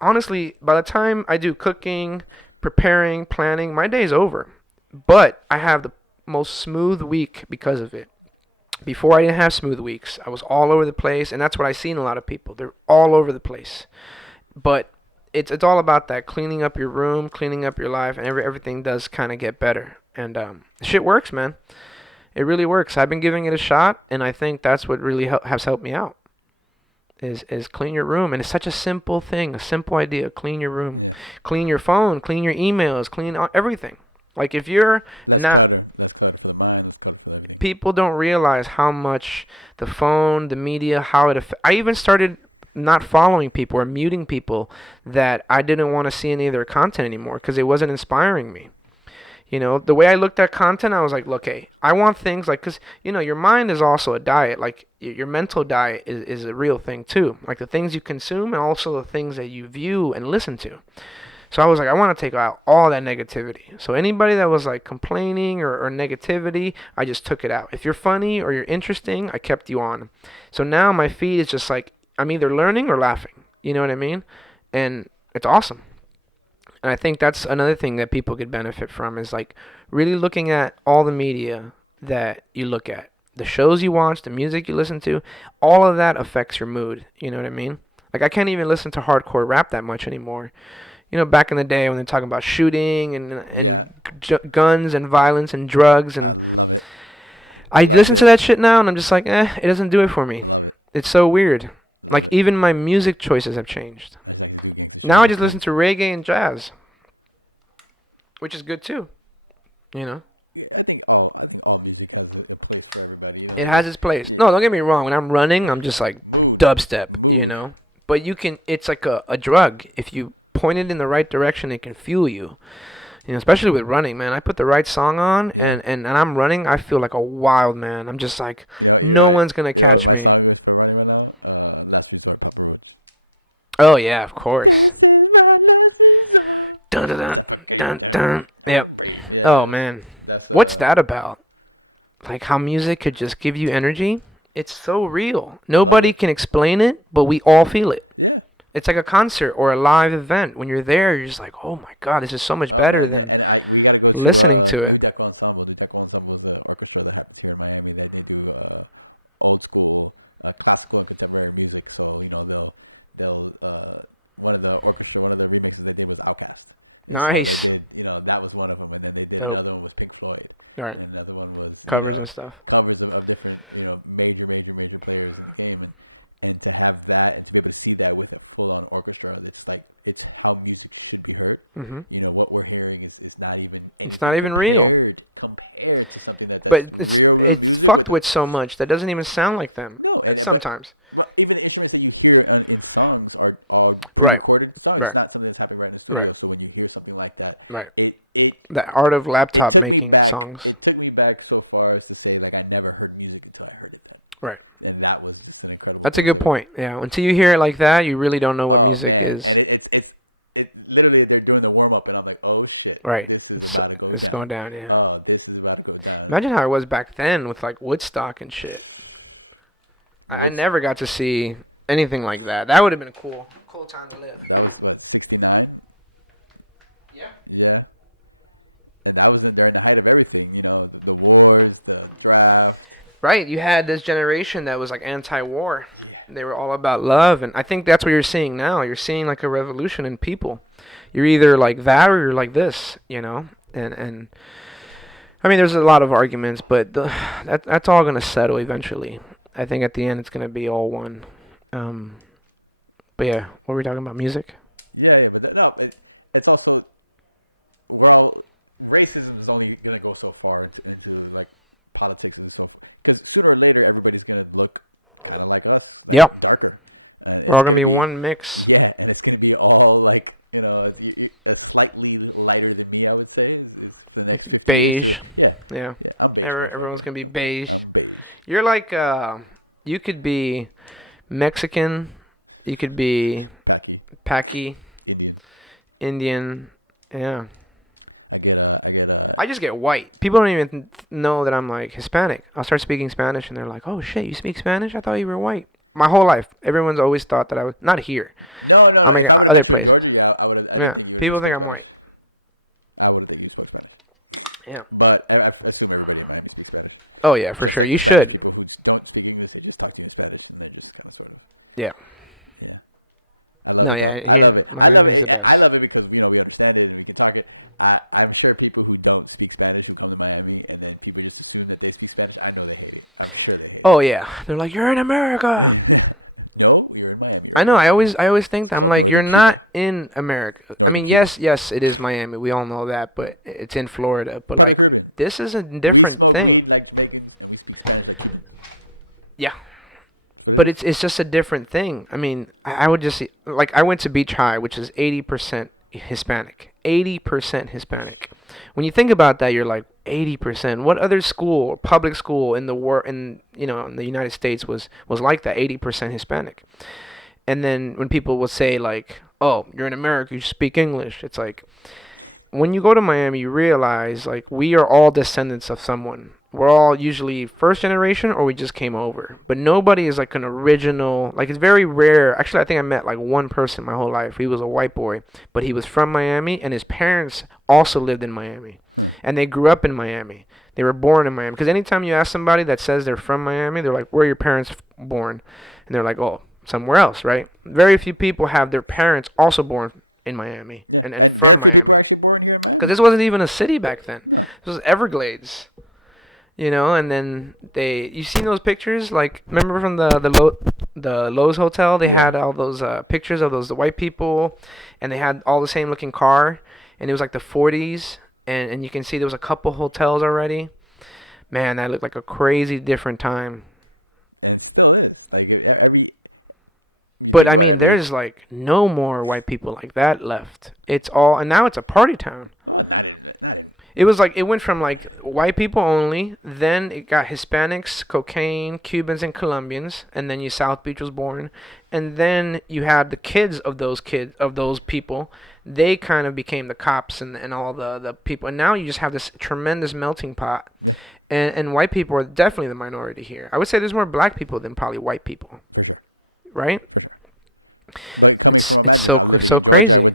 honestly, by the time I do cooking, preparing, planning, my day's over. But I have the most smooth week because of it. Before I didn't have smooth weeks. I was all over the place, and that's what I see in a lot of people. They're all over the place. But it's all about that cleaning up your room, cleaning up your life, and everything does kind of get better. And shit works, man. It really works. I've been giving it a shot, and I think that's what really has helped me out. Is clean your room, and it's such a simple thing, a simple idea. Clean your room, clean your phone, clean your emails, clean everything. Like if you're not, people don't realize how much the phone, the media, how it. I even started not following people or muting people that I didn't want to see any of their content anymore because it wasn't inspiring me. You know, the way I looked at content, I was like, look, hey, I want things like, because, you know, your mind is also a diet. Like, your mental diet is a real thing, too. Like, the things you consume and also the things that you view and listen to. So I was like, I want to take out all that negativity. So anybody that was, like, complaining or negativity, I just took it out. If you're funny or you're interesting, I kept you on. So now my feed is just like, I'm either learning or laughing. You know what I mean? And it's awesome. And I think that's another thing that people could benefit from is like really looking at all the media that you look at. The shows you watch, the music you listen to, all of that affects your mood. You know what I mean? Like I can't even listen to hardcore rap that much anymore. You know, back in the day when they're talking about shooting and guns and violence and drugs and I listen to that shit now and I'm just like, it doesn't do it for me. It's so weird. Like even my music choices have changed. Now I just listen to reggae and jazz, which is good too. You know, it has its place. No, don't get me wrong. When I'm running, I'm just like dubstep. You know, but you can. It's like a drug. If you point it in the right direction, it can fuel you. You know, especially with running, man. I put the right song on, and I'm running. I feel like a wild man. I'm just like, no one's gonna catch me. Oh yeah, of course. Dun dun dun dun dun. Yep. Oh man, what's that about? Like how music could just give you energy? It's so real. Nobody can explain it, but we all feel it. It's like a concert or a live event. When you're there, you're just like, oh my god, this is so much better than listening to it. Nice. Dope. All right. Covers and stuff. Hmm. It's not even real. But it's fucked with so much that doesn't even sound like them. At sometimes. Right. Right. Right. Right. The art of laptop making songs. Right. That's a good point. Yeah. Until you hear it like that, you really don't know what music is. Right. It's going down, yeah. Imagine how it was back then with like Woodstock and shit. I never got to see anything like that. That would have been cool. Cool time to live. Yeah. Right. You had this generation that was like anti-war. They were all about love, and I think that's what you're seeing now. You're seeing like a revolution in people. You're either like that or you're like this, you know. And I mean, there's a lot of arguments, but that's all gonna settle eventually. I think at the end it's gonna be all one. Um, but yeah, what were we talking about? Music? Yep. We're all gonna be one mix. Beige. Yeah. Everyone's gonna be beige. You're like You could be Mexican. You could be Paki, Indian. Indian. Yeah. I get I just get white. People don't even know that I'm like Hispanic. I'll start speaking Spanish and they're like, "Oh shit, you speak Spanish? I thought you were white." My whole life, everyone's always thought that I was not here. no, no. I'm If like I was other actually places. North, I would have. Yeah, people think I'm white. I would have think he's West. Yeah. But I still remember language in Spanish. Oh yeah, for sure. You should. People who just don't speak English, they just talk in Spanish, and they just kind of sort of. Yeah. I No, love it. yeah, I love here it. I love Miami's it. the best. I love it because we understand it and we can talk it. I'm sure people who don't speak Spanish come to Miami and then people just assume that they speak Spanish. I know they hate it. I'm sure they hate Oh yeah, they're like, "You're in America." it. No, you're in Miami. I know. I always think that I'm like, "You're not in America." I mean, yes, it is Miami. We all know that, but it's in Florida. But like, this is a different So, thing. like, Yeah. But it's just a different thing. I mean, I would just like I went to Beach High, which is 80% Hispanic. 80% Hispanic. When you think about that, you're like 80%. What other school, public school in the in the United States was like that, 80% Hispanic? And then when people will say like, "Oh, you're in America, you speak English." It's like when you go to Miami, you realize like we are all descendants of someone. We're all usually first generation or we just came over. But nobody is like an original. Like it's very rare. Actually, I think I met like one person my whole life. He was a white boy, but he was from Miami and his parents also lived in Miami. And they grew up in Miami. They were born in Miami. Because anytime you ask somebody that says they're from Miami, they're like, "Where are your parents born?" And they're like, "Oh, somewhere else," right? Very few people have their parents also born in Miami and from Miami. Because this wasn't even a city back then. This was Everglades, and then you seen those pictures? Like, remember from the Lowe's Hotel? They had all those pictures of the white people, and they had all the same looking car, and it was like the 40s, and you can see there was a couple hotels already. Man, that looked like a crazy different time. And it still is. Like, every. But I mean, there's like no more white people like that left. It's all, and now it's a party town. It was like it went from like white people only, then it got Hispanics, cocaine, Cubans, and Colombians, and then South Beach was born, and then you had the kids of those people. They kind of became the cops and all the people, and now you just have this tremendous melting pot, and white people are definitely the minority here. I would say there's more black people than probably white people, right? It's so crazy.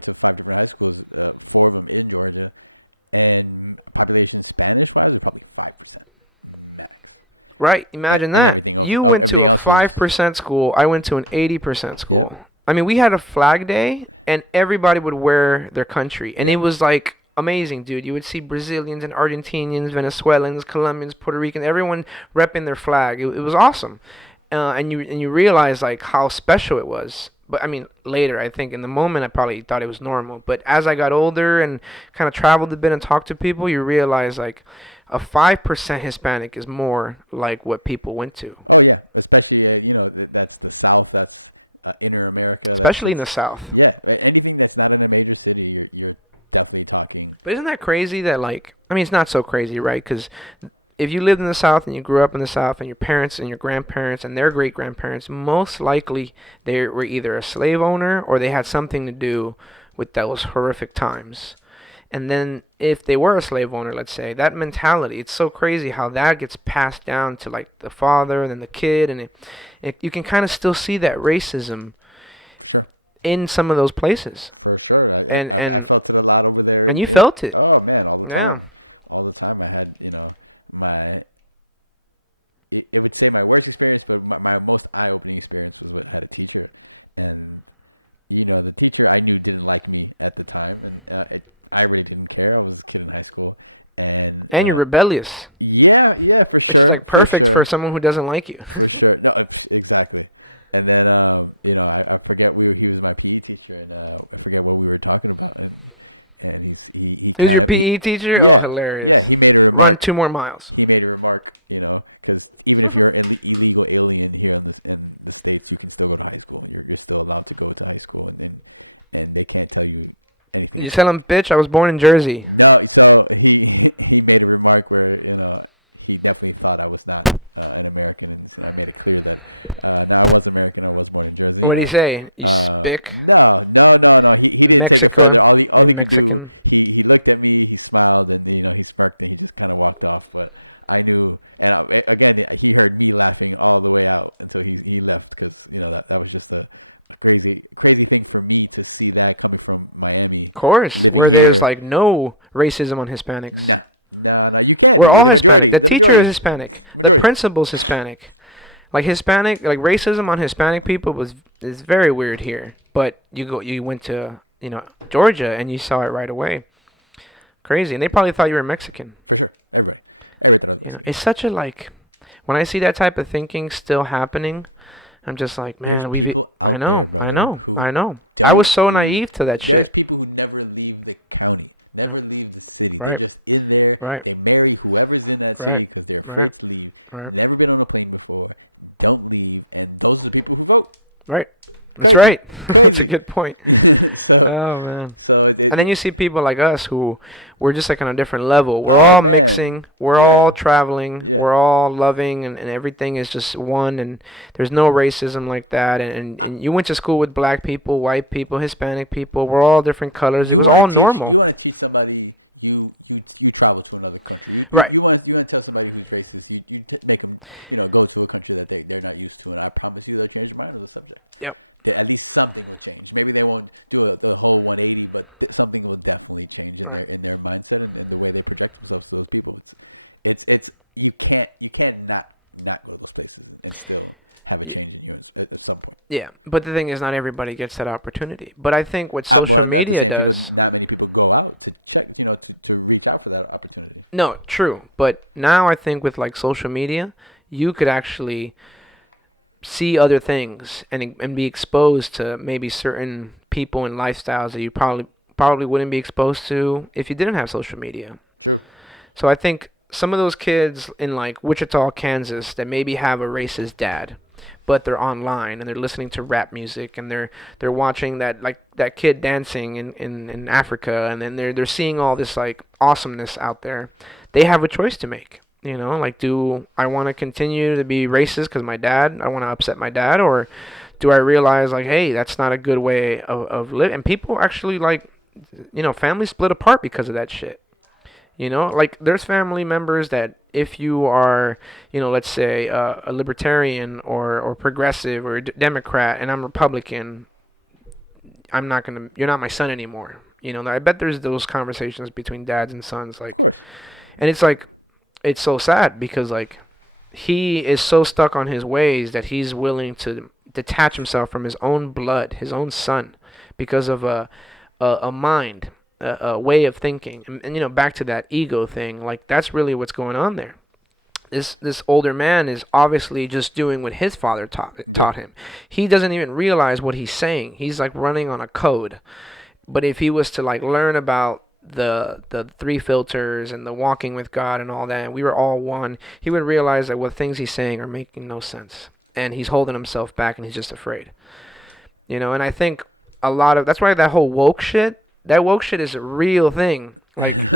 Right, imagine that. You went to a 5% school, I went to an 80% school. I mean, we had a flag day and everybody would wear their country and it was like amazing, dude. You would see Brazilians and Argentinians, Venezuelans, Colombians, Puerto Ricans, everyone repping their flag. It was awesome. And you realize like how special it was. But I mean, later, I think in the moment I probably thought it was normal. But as I got older and kind of traveled a bit and talked to people, you realize like a 5% Hispanic is more like what people went to, Oh yeah, especially that's the South, that's inner America. especially in the South. Yeah, anything that's not in the major city, you're definitely talking. But isn't that crazy that like I mean it's not so crazy, right? Because if you lived in the South and you grew up in the South and your parents and your grandparents and their great grandparents, most likely they were either a slave owner or they had something to do with those horrific times. And then if they were a slave owner, let's say, that mentality, it's so crazy how that gets passed down to like the father and then the kid, and you can kind of still see that racism in some of those places. For sure. And I and felt it a lot over there. and you felt it. Oh man, Yeah. all the time. I had, my. It would say my worst experience, but my most eye-opening experience was when I had a teacher, and the teacher I knew didn't like me at the time, and I really didn't care. I was a kid in high school, and And you're rebellious, yeah, for sure. which is like perfect for someone who doesn't like you. Sure, no, exactly. And then, I forget he was my PE teacher, and I forget what we were talking about. And Who's your PE teacher? Oh, hilarious. he made a remark. Run 2 more miles. He made a remark, because even if you're an illegal alien here in the States, you can still go to high school. You're still allowed to go to high school, and they can't tell you anything. You tell him, bitch, I was born in Jersey. No, so he made a remark where he definitely thought I was not an American. What did he say? You spick No. He didn't say that much. Mexico All in he did was Mexican. he looked at me, he smiled, and he kind of walked off. But I knew, and again, he heard me laughing all the way out until he left because that was just a crazy thing for me to see that coming from Miami. Of course, where there's like no racism on Hispanics. No, you can't. We're all That's Hispanic. right. The That's teacher right. is Hispanic. The principal's Hispanic. Like Hispanic, like racism on Hispanic people is very weird here. But you went to Georgia and you saw it right away. Crazy, and they probably thought you were Mexican. Everybody. It's such a like when I see that type of thinking still happening, I'm just like, man, we've. I know. I was so naive to that There's shit. people who never leave the county, Yep. never leave the city. Right, Just in there, right, they marry whoever's in that right, city because they're right, afraid to right, leave. Never been on a plane before. Don't leave, and those are the people who vote. right. That's right. That's a good point. So, Oh man. so And then you see people like us who we're just like on a different level. We're all mixing, we're all traveling, we're all loving, and everything is just one. And there's no racism like that. And you went to school with black people, white people, Hispanic people. We're all different colors. It was all you normal. want to teach somebody, you, you travel to another country. Right. You want to tell somebody who's racist, you make them, go to a country that they're not used to, and I promise you they'll change their mind on the subject. Yep. Yeah, at least something will change. Maybe they won't do the whole 180, but something will definitely change Right. in their mindset and the way they project themselves to those people. It's you can't not go to those places and still have a Yeah. change in yours at some point. Yeah. But the thing is, not everybody gets that opportunity. But I think what social Well, media that's saying does. not many people go out to check, to reach out for that opportunity. No, true. But now I think with like social media, you could actually see other things and be exposed to maybe certain people and lifestyles that you probably wouldn't be exposed to if you didn't have social media. So I think some of those kids in like Wichita, Kansas that maybe have a racist dad, but they're online and they're listening to rap music and they're watching that kid dancing in Africa and then they're seeing all this like awesomeness out there. They have a choice to make. Like do I want to continue to be racist because I want to upset my dad, or do I realize like, hey, that's not a good way of living? And people actually like, families split apart because of that shit. Like there's family members that if you are, let's say a libertarian or progressive or Democrat, and I'm Republican, you're not my son anymore. I bet there's those conversations between dads and sons, like, and it's like, it's so sad because like he is so stuck on his ways that he's willing to detach himself from his own blood, his own son, because of a mind, a way of thinking, and back to that ego thing. Like that's really what's going on there. This older man is obviously just doing what his father taught him. He doesn't even realize what he's saying. He's like running on a code. But if he was to like learn about the three filters and the walking with God and all that, and we were all one, he would realize that what things he's saying are making no sense, and he's holding himself back, and he's just afraid. And I think that's why that woke shit is a real thing. Like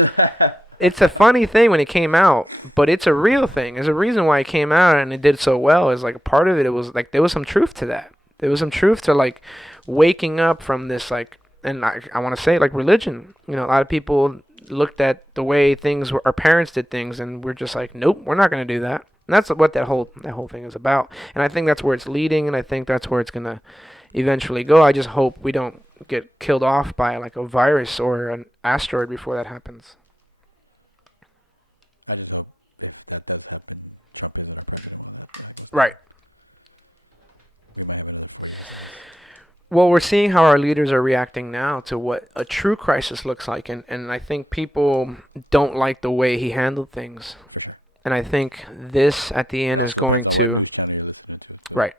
it's a funny thing when it came out, but it's a real thing. There's a reason why it came out and it did so well. Is like a part of it. It was like there was some truth to that. There was some truth to like waking up from this like, and I want to say like religion. A lot of people looked at the way our parents did things, and we're just like, nope, we're not gonna do that. And that's what that whole thing is about. And I think that's where it's leading, and I think that's where it's gonna eventually go. I just hope we don't get killed off by like a virus or an asteroid before that happens. I just hope that doesn't happen. Trump is not Right. going to Well, we're seeing how our leaders are reacting now to what a true crisis looks like, and I think people don't like the way he handled things. And I think this at the end is going to right.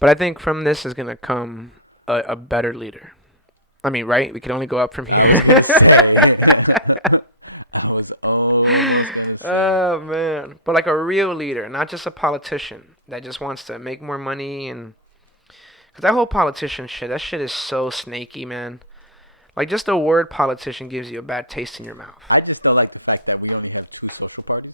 But I think from this is going to come a better leader. I mean, right? We can only go up from here. Oh man, but like a real leader, not just a politician that just wants to make more money and because that whole politician shit, that shit is so snaky, man. Like just the word politician gives you a bad taste in your mouth. I just felt like the fact that we only have two social parties,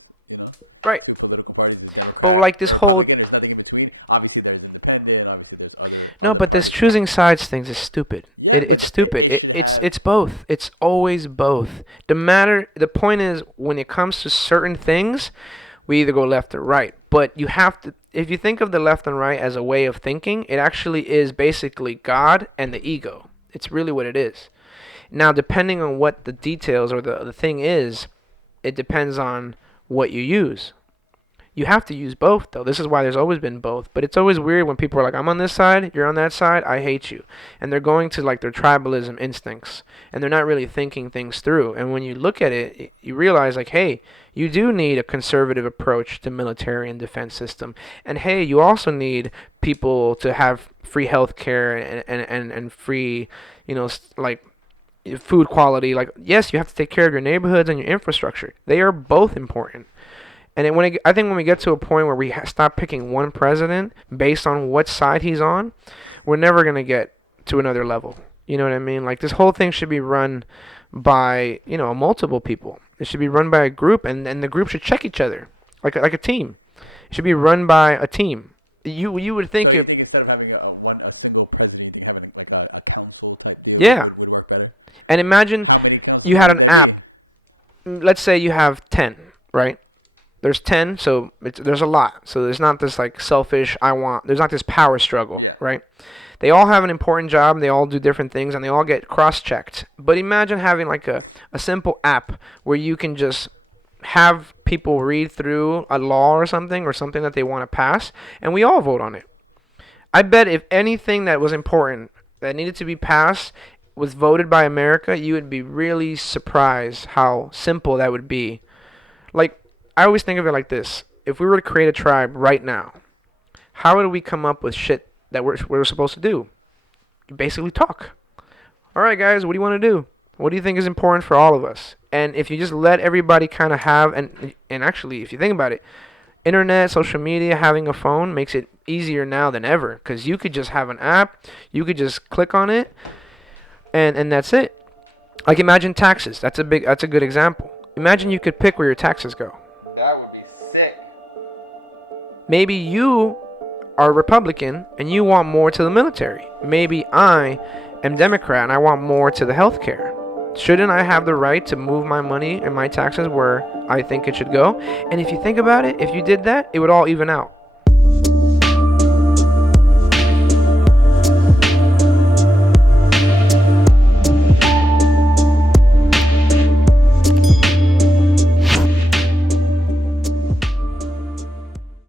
Right. two political parties. But like this whole Again, there's nothing in between. Obviously, there's independent. Obviously, there's other. No, but this choosing sides things is stupid. It's stupid. It's both. It's always both. The point is, when it comes to certain things, we either go left or right. But you have to, if you think of the left and right as a way of thinking, it actually is basically God and the ego. It's really what it is. Now, depending on what the details or the thing is, it depends on what you use. You have to use both, though. This is why there's always been both. But it's always weird when people are like, I'm on this side, you're on that side, I hate you. And they're going to like their tribalism instincts. And they're not really thinking things through. And when you look at it, you realize, like, hey, you do need a conservative approach to military and defense system. And hey, you also need people to have free health care and free, like food quality. Like, yes, you have to take care of your neighborhoods and your infrastructure. They are both important. And I think when we get to a point where we stop picking one president based on what side he's on, we're never going to get to another level. You know what I mean? Like, this whole thing should be run by, multiple people. It should be run by a group, and the group should check each other, like a team. It should be run by a team. You would think So you it. think instead of having a single president, you think having like a council type deal Yeah. would work better? And imagine How many council you had an members? app. Let's say you have 10, right? There's 10, so there's a lot. So there's not this like selfish, there's not this power struggle, Yeah. right? They all have an important job, they all do different things, and they all get cross-checked. But imagine having like a simple app where you can just have people read through a law or something that they want to pass, and we all vote on it. I bet if anything that was important that needed to be passed was voted by America, you would be really surprised how simple that would be. Like, I always think of it like this. If we were to create a tribe right now, how would we come up with shit that we're supposed to do? You basically talk. All right, guys, what do you want to do? What do you think is important for all of us? And if you just let everybody kind of have, and actually, if you think about it, internet, social media, having a phone makes it easier now than ever, because you could just have an app, you could just click on it, and that's it. Like, imagine taxes. That's a good example. Imagine you could pick where your taxes go. That would be sick. Maybe you are Republican and you want more to the military. Maybe I am Democrat and I want more to the healthcare. Shouldn't I have the right to move my money and my taxes where I think it should go? And if you think about it, if you did that, it would all even out.